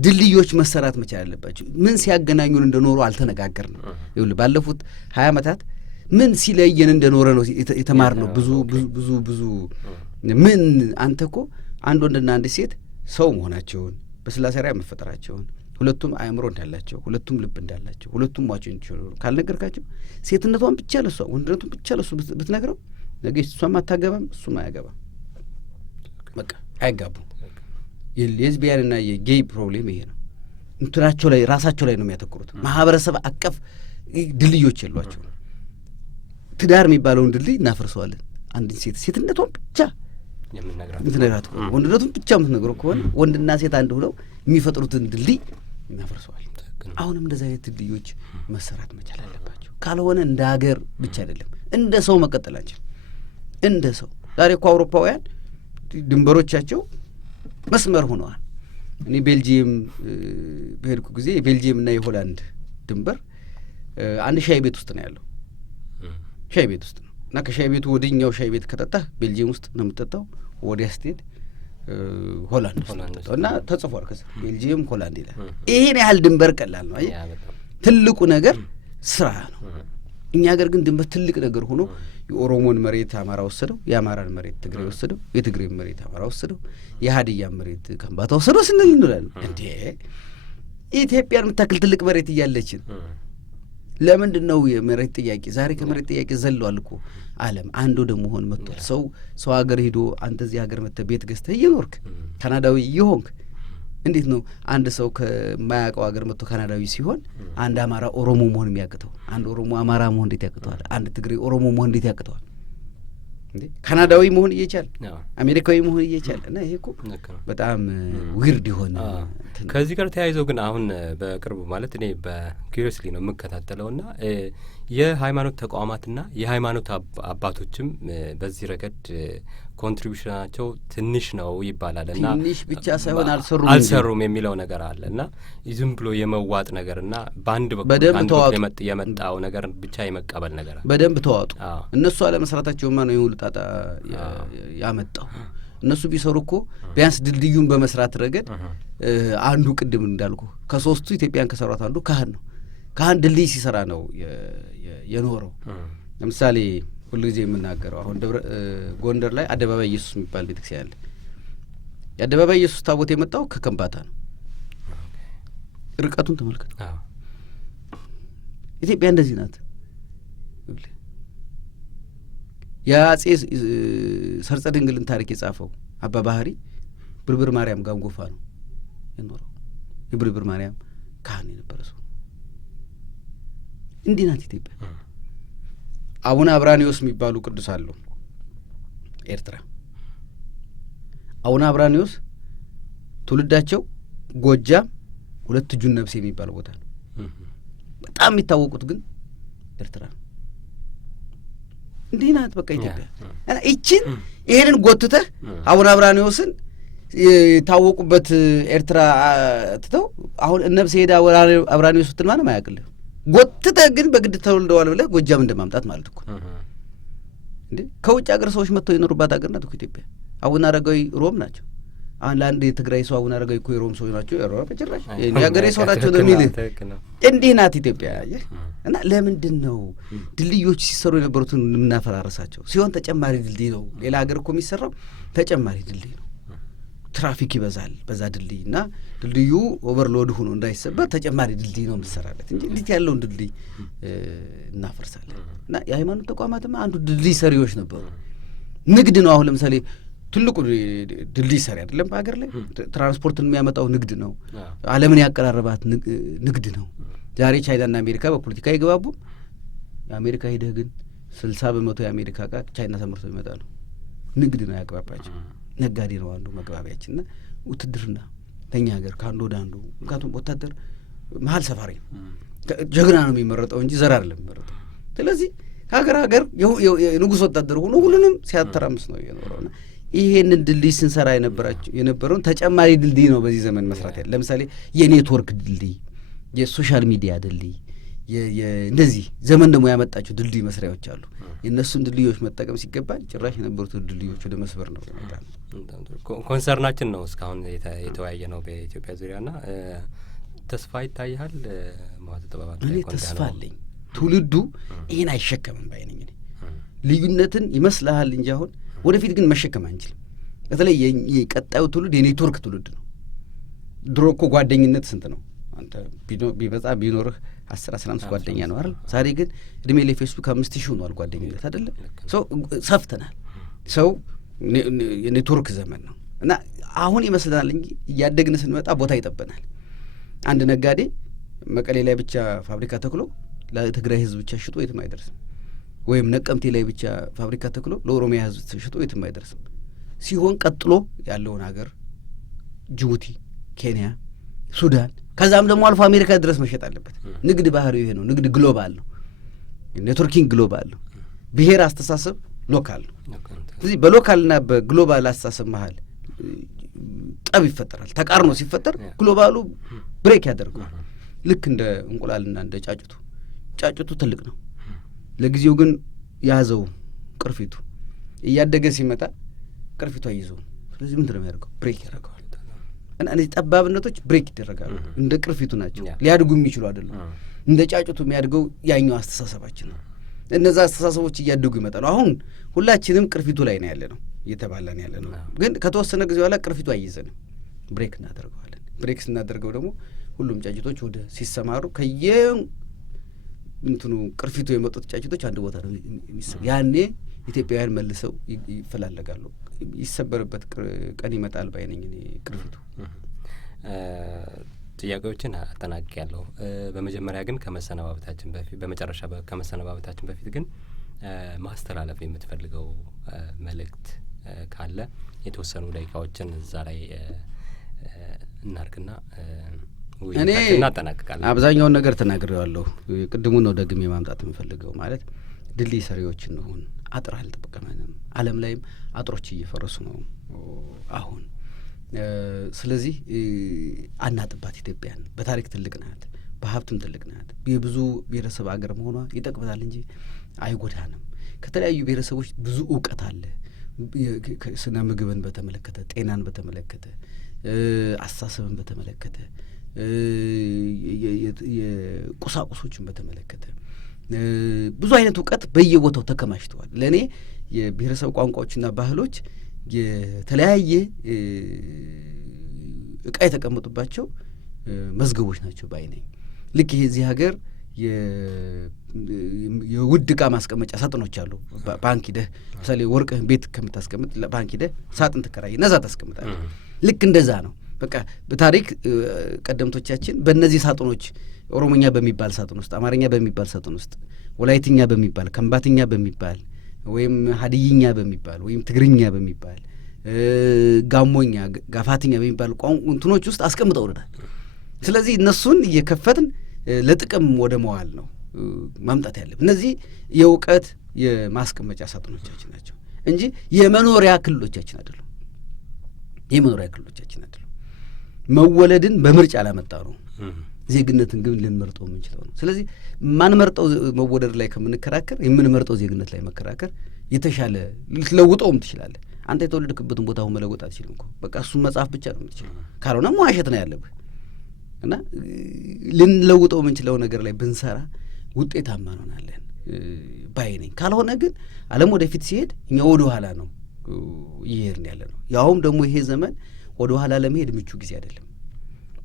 ድልድዮች መሰራት መቻል አለባቸው። ምን ሲያገናኙን እንደኖሩ አልተነጋገርንም። ይኸውልህ ባለፉት 20 ዓመታት ምን ሲለየን እንደኖረ ነው የተማርነው። ብዙ ምን አንተ እኮ አንድ ወንድና አንድ ሴት ሰው መሆናቸውን በስላሴ ራእይ መፈጠራቸውን፣ ሁለቱም አእምሮ እንዳላቸው፣ ሁለቱም ልብ እንዳላቸው፣ ሁለቱም ሟቾች እንዲሆኑ ካልነገርካቸው ሴትነቷን ብቻ ለሷ ወንድነቱን ብቻ ለሱ ብትነግረው ነገ እሷም አታገባም እሱም አያገባም። በቃ አይጋቡም። የሌዝቢያንና የጌይ ፕሮብሌም ይሄ ነው። እንትናቸው ላይ ራሳቸው ላይ ነው የሚያተኩሩት። ማህበረሰብ አቀፍ ድልድዮች የሏቸው። ትዳር የሚባለውን ድልድይ እናፈርሰዋለን። አንድ ሴትነቷን ብቻ የምትነግራት ወንድነቱን ብቻ የምትነግረው ከሆነ ወንድና ሴት አንድ ሆነው የሚፈጥሩትን ድልድይ እናፈርሰዋል። አሁንም እንደዚህ አይነት ድልድዮች መሰራት መቻል አለባቸው። ካልሆነ እንደ ሀገር ብቻ አይደለም እንደ ሰው መቀጠላቸው እንደ ሰው ዛሬ እኮ አውሮፓውያን ድንበሮቻቸው መስመር ሆነዋል። እኔ ቤልጂየም በሄድኩ ጊዜ የቤልጂየምና የሆላንድ ድንበር አንድ ሻይ ቤት ውስጥ ነው ያለው። ሻይ ቤት ውስጥ ነው እና ከሻይ ቤቱ ወደኛው ሻይ ቤት ከጠጣህ ቤልጂየም ውስጥ ነው የምትጠጣው፣ ወዲያ ስትሄድ ሆላንድ ውስጥ እና ተጽፏል ከስር ቤልጂየም ሆላንድ ይላል። ይሄን ያህል ድንበር ቀላል ነው። ትልቁ ነገር ስራ ነው። እኛ ሀገር ግን ድንበር ትልቅ ነገር ሆኖ የኦሮሞን መሬት አማራ ወሰደው፣ የአማራን መሬት ትግሬ ወሰደው፣ የትግሬን መሬት አማራ ወሰደው፣ የሀዲያን መሬት ከምባታ ወሰደው ስንል እንላለን። እንዴ ኢትዮጵያን የምታክል ትልቅ መሬት እያለችን ለምንድን ነው የመሬት ጥያቄ? ዛሬ ከመሬት ጥያቄ ዘለዋል እኮ ዓለም አንዱ ደግሞ ሆን መጥቷል። ሰው ሀገር ሄዶ አንተ እዚህ ሀገር መጥተህ ቤት ገዝተህ እየኖርክ ካናዳዊ እየሆንክ እንዴት ነው አንድ ሰው ከማያውቀው ሀገር መጥቶ ካናዳዊ ሲሆን አንድ አማራ ኦሮሞ መሆን የሚያቅተው? አንድ ኦሮሞ አማራ መሆን እንዴት ያቅተዋል? አንድ ትግሬ ኦሮሞ መሆን እንዴት ያቅተዋል? ካናዳዊ መሆን እየቻለ አሜሪካዊ መሆን እየቻለ እና ይሄ እኮ በጣም ዊርድ የሆነ ከዚህ ጋር ተያይዘው ግን አሁን በቅርቡ ማለት እኔ በኪሪየስሊ ነው የምከታተለውና የሃይማኖት ተቋማትና የሃይማኖት አባቶችም በዚህ ረገድ ኮንትሪቢዩሽናቸው ትንሽ ነው ይባላል እና ትንሽ ብቻ ሳይሆን አልሰሩም የሚለው ነገር አለ እና ዝም ብሎ የመዋጥ ነገርና በአንድ በኩል የመጣው ነገር ብቻ የመቀበል ነገር በደንብ ተዋጡ። እነሱ አለመስራታቸውማ ነው የሁሉ ጣጣ ያመጣው። እነሱ ቢሰሩ እኮ ቢያንስ ድልድዩን በመስራት ረገድ አንዱ ቅድም እንዳልኩ ከሶስቱ ኢትዮጵያን ከሰሯት አንዱ ካህን ነው። ካህን ድልድይ ሲሰራ ነው የኖረው። ለምሳሌ ሁሉ ጊዜ የምናገረው አሁን ጎንደር ላይ አደባባይ ኢየሱስ የሚባል ቤተክርስቲያን አለ። የአደባባይ ኢየሱስ ታቦት የመጣው ከከምባታ ነው። ርቀቱን ተመልከት። ኢትዮጵያ እንደዚህ ናት። የአጼ ሰርጸ ድንግልን ታሪክ የጻፈው አባ ባህሪ ብርብር ማርያም ጋንጎፋ ነው የኖረው። የብርብር ማርያም ካህን የነበረ ሰው። እንዲህ ናት ኢትዮጵያ። አቡነ አብራኒዮስ የሚባሉ ቅዱስ አሉ ኤርትራ። አቡነ አብራኒዮስ ትውልዳቸው ጎጃም ሁለት እጁን ነብሴ የሚባል ቦታ ነው። በጣም የሚታወቁት ግን ኤርትራ ነው። እንዲህ ናት በቃ ኢትዮጵያ። ይችን ይሄንን ጎትተህ አቡነ አብራኒዮስን የታወቁበት ኤርትራ ትተው አሁን ነብሴ ሄዳ አብራኒዮስ ስትል ማንም አያውቅልህ። ጎትተህ ግን በግድ ተወልደዋል ብለህ ጎጃም እንደማምጣት ማለት እኮ እንዴ። ከውጭ ሀገር ሰዎች መጥተው የኖሩባት ሀገር ናት እኮ ኢትዮጵያ። አቡነ አረጋዊ ሮም ናቸው። አሁን ለአንድ የትግራይ ሰው አቡነ አረጋዊ እኮ የሮም ሰዎች ናቸው። በጭራሽ የሀገሬ ሰው ናቸው ነው የሚልህ። እንዲህ ናት ኢትዮጵያ። እና ለምንድን ነው ድልድዮች ሲሰሩ የነበሩትን የምናፈራረሳቸው? ሲሆን ተጨማሪ ድልድይ ነው። ሌላ ሀገር እኮ የሚሰራው ተጨማሪ ድልድይ ነው። ትራፊክ ይበዛል በዛ ድልድይ እና ድልድዩ ኦቨርሎድ ሆኖ እንዳይሰበር ተጨማሪ ድልድይ ነው የምትሰራለት እንጂ እንዴት ያለውን ድልድይ እናፈርሳለን። እና የሃይማኖት ተቋማትማ አንዱ ድልድይ ሰሪዎች ነበሩ። ንግድ ነው። አሁን ለምሳሌ ትልቁ ድልድይ ሰሪ አይደለም በሀገር ላይ ትራንስፖርትን የሚያመጣው ንግድ ነው። ዓለምን ያቀራረባት ንግድ ነው። ዛሬ ቻይናና አሜሪካ በፖለቲካ አይገባቡም። የአሜሪካ ሂደህ ግን 60% የአሜሪካ ዕቃ ቻይና ተመርቶ ይመጣ ነው። ንግድ ነው ያግባባቸው። ነጋዴ ነው አንዱ መግባቢያችን። እና ውትድርና ተኛ ሀገር ከአንዱ ወደ አንዱ። ምክንያቱም ወታደር መሀል ሰፋሪ ነው። ጀግና ነው የሚመረጠው እንጂ ዘር አይደለም የሚመረጠው። ስለዚህ ከሀገር የንጉሥ ወታደር ሆኖ ሁሉንም ሲያተራምስ ነው የኖረውና ይሄንን ድልድይ ስንሰራ የነበረውን ተጨማሪ ድልድይ ነው በዚህ ዘመን መስራት ያለ። ለምሳሌ የኔትወርክ ድልድይ፣ የሶሻል ሚዲያ ድልድይ፣ እንደዚህ ዘመን ደግሞ ያመጣቸው ድልድይ መስሪያዎች አሉ። የእነሱን ድልድዮች መጠቀም ሲገባል ጭራሽ የነበሩት ድልድዮች ወደ መስበር ነው ይመጣል። ኮንሰርናችን ነው እስካሁን የተወያየ ነው በኢትዮጵያ ዙሪያና ተስፋ ይታያል። መዋዕለ ጥበባት እኔ ተስፋ አለኝ። ትውልዱ ይሄን አይሸከምም ባይነኝ። ልዩነትን ይመስልሃል እንጂ አሁን ወደፊት ግን መሸከም አንችልም። በተለይ የቀጣዩ ትውልድ የኔትወርክ ትውልድ ነው። ድሮ እኮ ጓደኝነት ስንት ነው? አንተ ቢበዛ ቢኖርህ 10-15 ጓደኛ ነው አይደል? ዛሬ ግን እድሜ ለፌስቡክ 5000 ሆኗል ጓደኝነት አይደለ? ሰው ሰፍተናል። ሰው የኔትወርክ ዘመን ነው እና አሁን ይመስለናል እንጂ እያደግን ስንመጣ ቦታ ይጠበናል። አንድ ነጋዴ መቀሌ ላይ ብቻ ፋብሪካ ተክሎ ለትግራይ ሕዝብ ብቻ ሽጦ የትም አይደርስም። ወይም ነቀምቴ ላይ ብቻ ፋብሪካ ተክሎ ለኦሮሚያ ሕዝብ ሽጦ የትም አይደርስም። ሲሆን ቀጥሎ ያለውን ሀገር ጅቡቲ፣ ኬንያ፣ ሱዳን ከዛም ደግሞ አልፎ አሜሪካ ድረስ መሸጥ አለበት። ንግድ ባህሪው ይሄ ነው። ንግድ ግሎባል ነው። ኔትወርኪንግ ግሎባል ነው። ብሔር አስተሳሰብ ሎካል ነው። ስለዚህ በሎካልና በግሎባል አስተሳሰብ መሀል ጠብ ይፈጠራል። ተቃርኖ ሲፈጠር ግሎባሉ ብሬክ ያደርገዋል። ልክ እንደ እንቁላልና እንደ ጫጩቱ ትልቅ ነው። ለጊዜው ግን ያዘው ቅርፊቱ እያደገ ሲመጣ ቅርፊቱ አይይዘውም። ስለዚህ ምንድን ነው የሚያደርገው? ብሬክ ያደርገዋል። እና እነዚህ ጠባብነቶች ብሬክ ይደረጋሉ። እንደ ቅርፊቱ ናቸው። ሊያድጉ የሚችሉ አይደሉም። እንደ ጫጩቱ የሚያድገው ያኛው አስተሳሰባችን ነው። እነዛ አስተሳሰቦች እያደጉ ይመጣሉ። አሁን ሁላችንም ቅርፊቱ ላይ ነው ያለ ነው እየተባላን ያለ ነው። ግን ከተወሰነ ጊዜ በኋላ ቅርፊቱ አይይዘንም፣ ብሬክ እናደርገዋለን። ብሬክ ስናደርገው ደግሞ ሁሉም ጫጭቶች ወደ ሲሰማሩ እንትኑ ቅርፊቱ የመጡት ጫጭቶች አንድ ቦታ ነው የሚሰብ። ያኔ ኢትዮጵያውያን መልሰው ይፈላለጋሉ። ይሰበርበት ቀን ይመጣል ባይነኝ እኔ ቅርፊቱ። ጥያቄዎችን አጠናቅቄያለሁ። በመጀመሪያ ግን ከመሰነባበታችን በፊት ግን ማስተላለፍ የምትፈልገው መልእክት ካለ የተወሰኑ ደቂቃዎችን እዛ ላይ እናርግና ውይይታችንን እናጠናቅቃለን። አብዛኛውን ነገር ተናግሬዋለሁ። ቅድሙን ነው ደግሜ ማምጣት የምፈልገው። ማለት ድልድይ ሰሪዎች እንሁን። አጥር አልጠበቀንም። ዓለም ላይም አጥሮች እየፈረሱ ነው አሁን። ስለዚህ አናጥባት። ኢትዮጵያን በታሪክ ትልቅ ናት፣ በሀብትም ትልቅ ናት። የብዙ ብሔረሰብ አገር መሆኗ ይጠቅመናል እንጂ አይጎዳንም። ከተለያዩ ብሔረሰቦች ብዙ እውቀት አለ። ስነ ምግብን በተመለከተ፣ ጤናን በተመለከተ፣ አስተሳሰብን በተመለከተ፣ የቁሳቁሶችን በተመለከተ ብዙ አይነት እውቀት በየቦታው ተከማችተዋል። ለእኔ የብሔረሰብ ቋንቋዎችና ባህሎች የተለያየ እቃ የተቀመጡባቸው መዝገቦች ናቸው ባይ ነኝ። ልክ ይሄ እዚህ ሀገር የውድ እቃ ማስቀመጫ ሳጥኖች አሉ። ባንክ ሂደህ ምሳሌ ወርቅህን ቤት ከምታስቀምጥ ባንክ ሂደህ ሳጥን ትከራይ ነዛ ታስቀምጣለህ። ልክ እንደዛ ነው። በቃ በታሪክ ቀደምቶቻችን በእነዚህ ሳጥኖች ኦሮሞኛ በሚባል ሳጥን ውስጥ፣ አማርኛ በሚባል ሳጥን ውስጥ፣ ወላይትኛ በሚባል፣ ከምባትኛ በሚባል ወይም ሀዲይኛ በሚባል ወይም ትግርኛ በሚባል፣ ጋሞኛ፣ ጋፋትኛ በሚባል እንትኖች ውስጥ አስቀምጠውልናል። ስለዚህ እነሱን እየከፈትን ለጥቅም ወደ መዋል ነው ማምጣት ያለብን። እነዚህ የእውቀት የማስቀመጫ ሳጥኖቻችን ናቸው እንጂ የመኖሪያ ክልሎቻችን አይደሉም። የመኖሪያ ክልሎቻችን አይደሉም። መወለድን በምርጫ አላመጣ ነው። ዜግነትን ግን ልንመርጠው የምንችለው ነው። ስለዚህ ማንመርጠው መወለድ ላይ ከምንከራከር የምንመርጠው ዜግነት ላይ መከራከር የተሻለ ልትለውጠውም ትችላለህ። አንተ የተወለድክበትን ቦታውን መለወጥ አትችልም እኮ። በቃ እሱን መጽሐፍ ብቻ ነው የምትችለው። ካልሆነ መዋሸት ነው ያለብህ። እና ልንለውጠው የምንችለው ነገር ላይ ብንሰራ ውጤታማ እንሆናለን ባይ ነኝ። ካልሆነ ግን ዓለም ወደፊት ሲሄድ እኛ ወደ ኋላ ነው እየሄድን ያለ ነው። ያውም ደግሞ ይሄ ዘመን ወደ ኋላ ለመሄድ ምቹ ጊዜ አይደለም።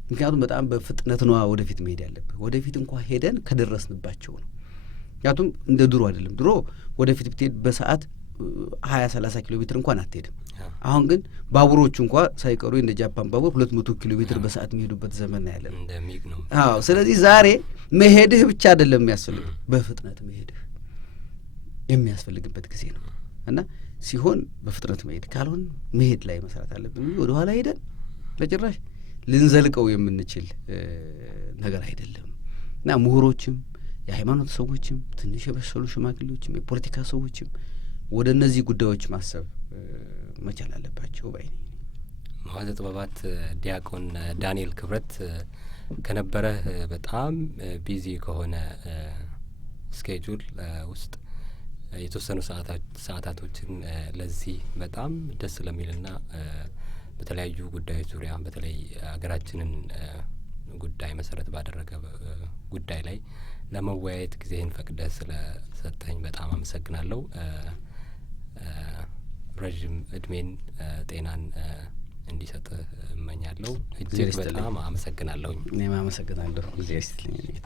ምክንያቱም በጣም በፍጥነት ነዋ ወደፊት መሄድ ያለብህ። ወደፊት እንኳ ሄደን ከደረስንባቸው ነው። ምክንያቱም እንደ ድሮ አይደለም። ድሮ ወደፊት ብትሄድ በሰዓት 20-30 ኪሎ ሜትር እንኳን አትሄድም። አሁን ግን ባቡሮቹ እንኳ ሳይቀሩ እንደ ጃፓን ባቡር 200 ኪሎ ሜትር በሰዓት የሚሄዱበት ዘመን ያለ ነው። አዎ። ስለዚህ ዛሬ መሄድህ ብቻ አይደለም የሚያስፈልግ፣ በፍጥነት መሄድህ የሚያስፈልግበት ጊዜ ነው። እና ሲሆን በፍጥነት መሄድ፣ ካልሆን መሄድ ላይ መስራት አለብን። ወደ ኋላ ሄደን ለጭራሽ ልንዘልቀው የምንችል ነገር አይደለም። እና ምሁሮችም፣ የሃይማኖት ሰዎችም፣ ትንሽ የበሰሉ ሽማግሌዎችም፣ የፖለቲካ ሰዎችም ወደ እነዚህ ጉዳዮች ማሰብ መቻል አለባቸው ባይ ነኝ። መዋዘ ጥበባት ዲያቆን ዳንኤል ክብረት ከነበረህ በጣም ቢዚ ከሆነ ስኬጁል ውስጥ የተወሰኑ ሰዓታቶችን ለዚህ በጣም ደስ ለሚልና በተለያዩ ጉዳዮች ዙሪያ በተለይ ሀገራችንን ጉዳይ መሰረት ባደረገ ጉዳይ ላይ ለመወያየት ጊዜህን ፈቅደህ ስለሰጠኝ በጣም አመሰግናለሁ። ረዥም እድሜን ጤናን እንዲሰጥህ እመኛለሁ። እጅግ በጣም አመሰግናለሁኝ። እኔም አመሰግናለሁ። ጊዜ ይስጥልኝ።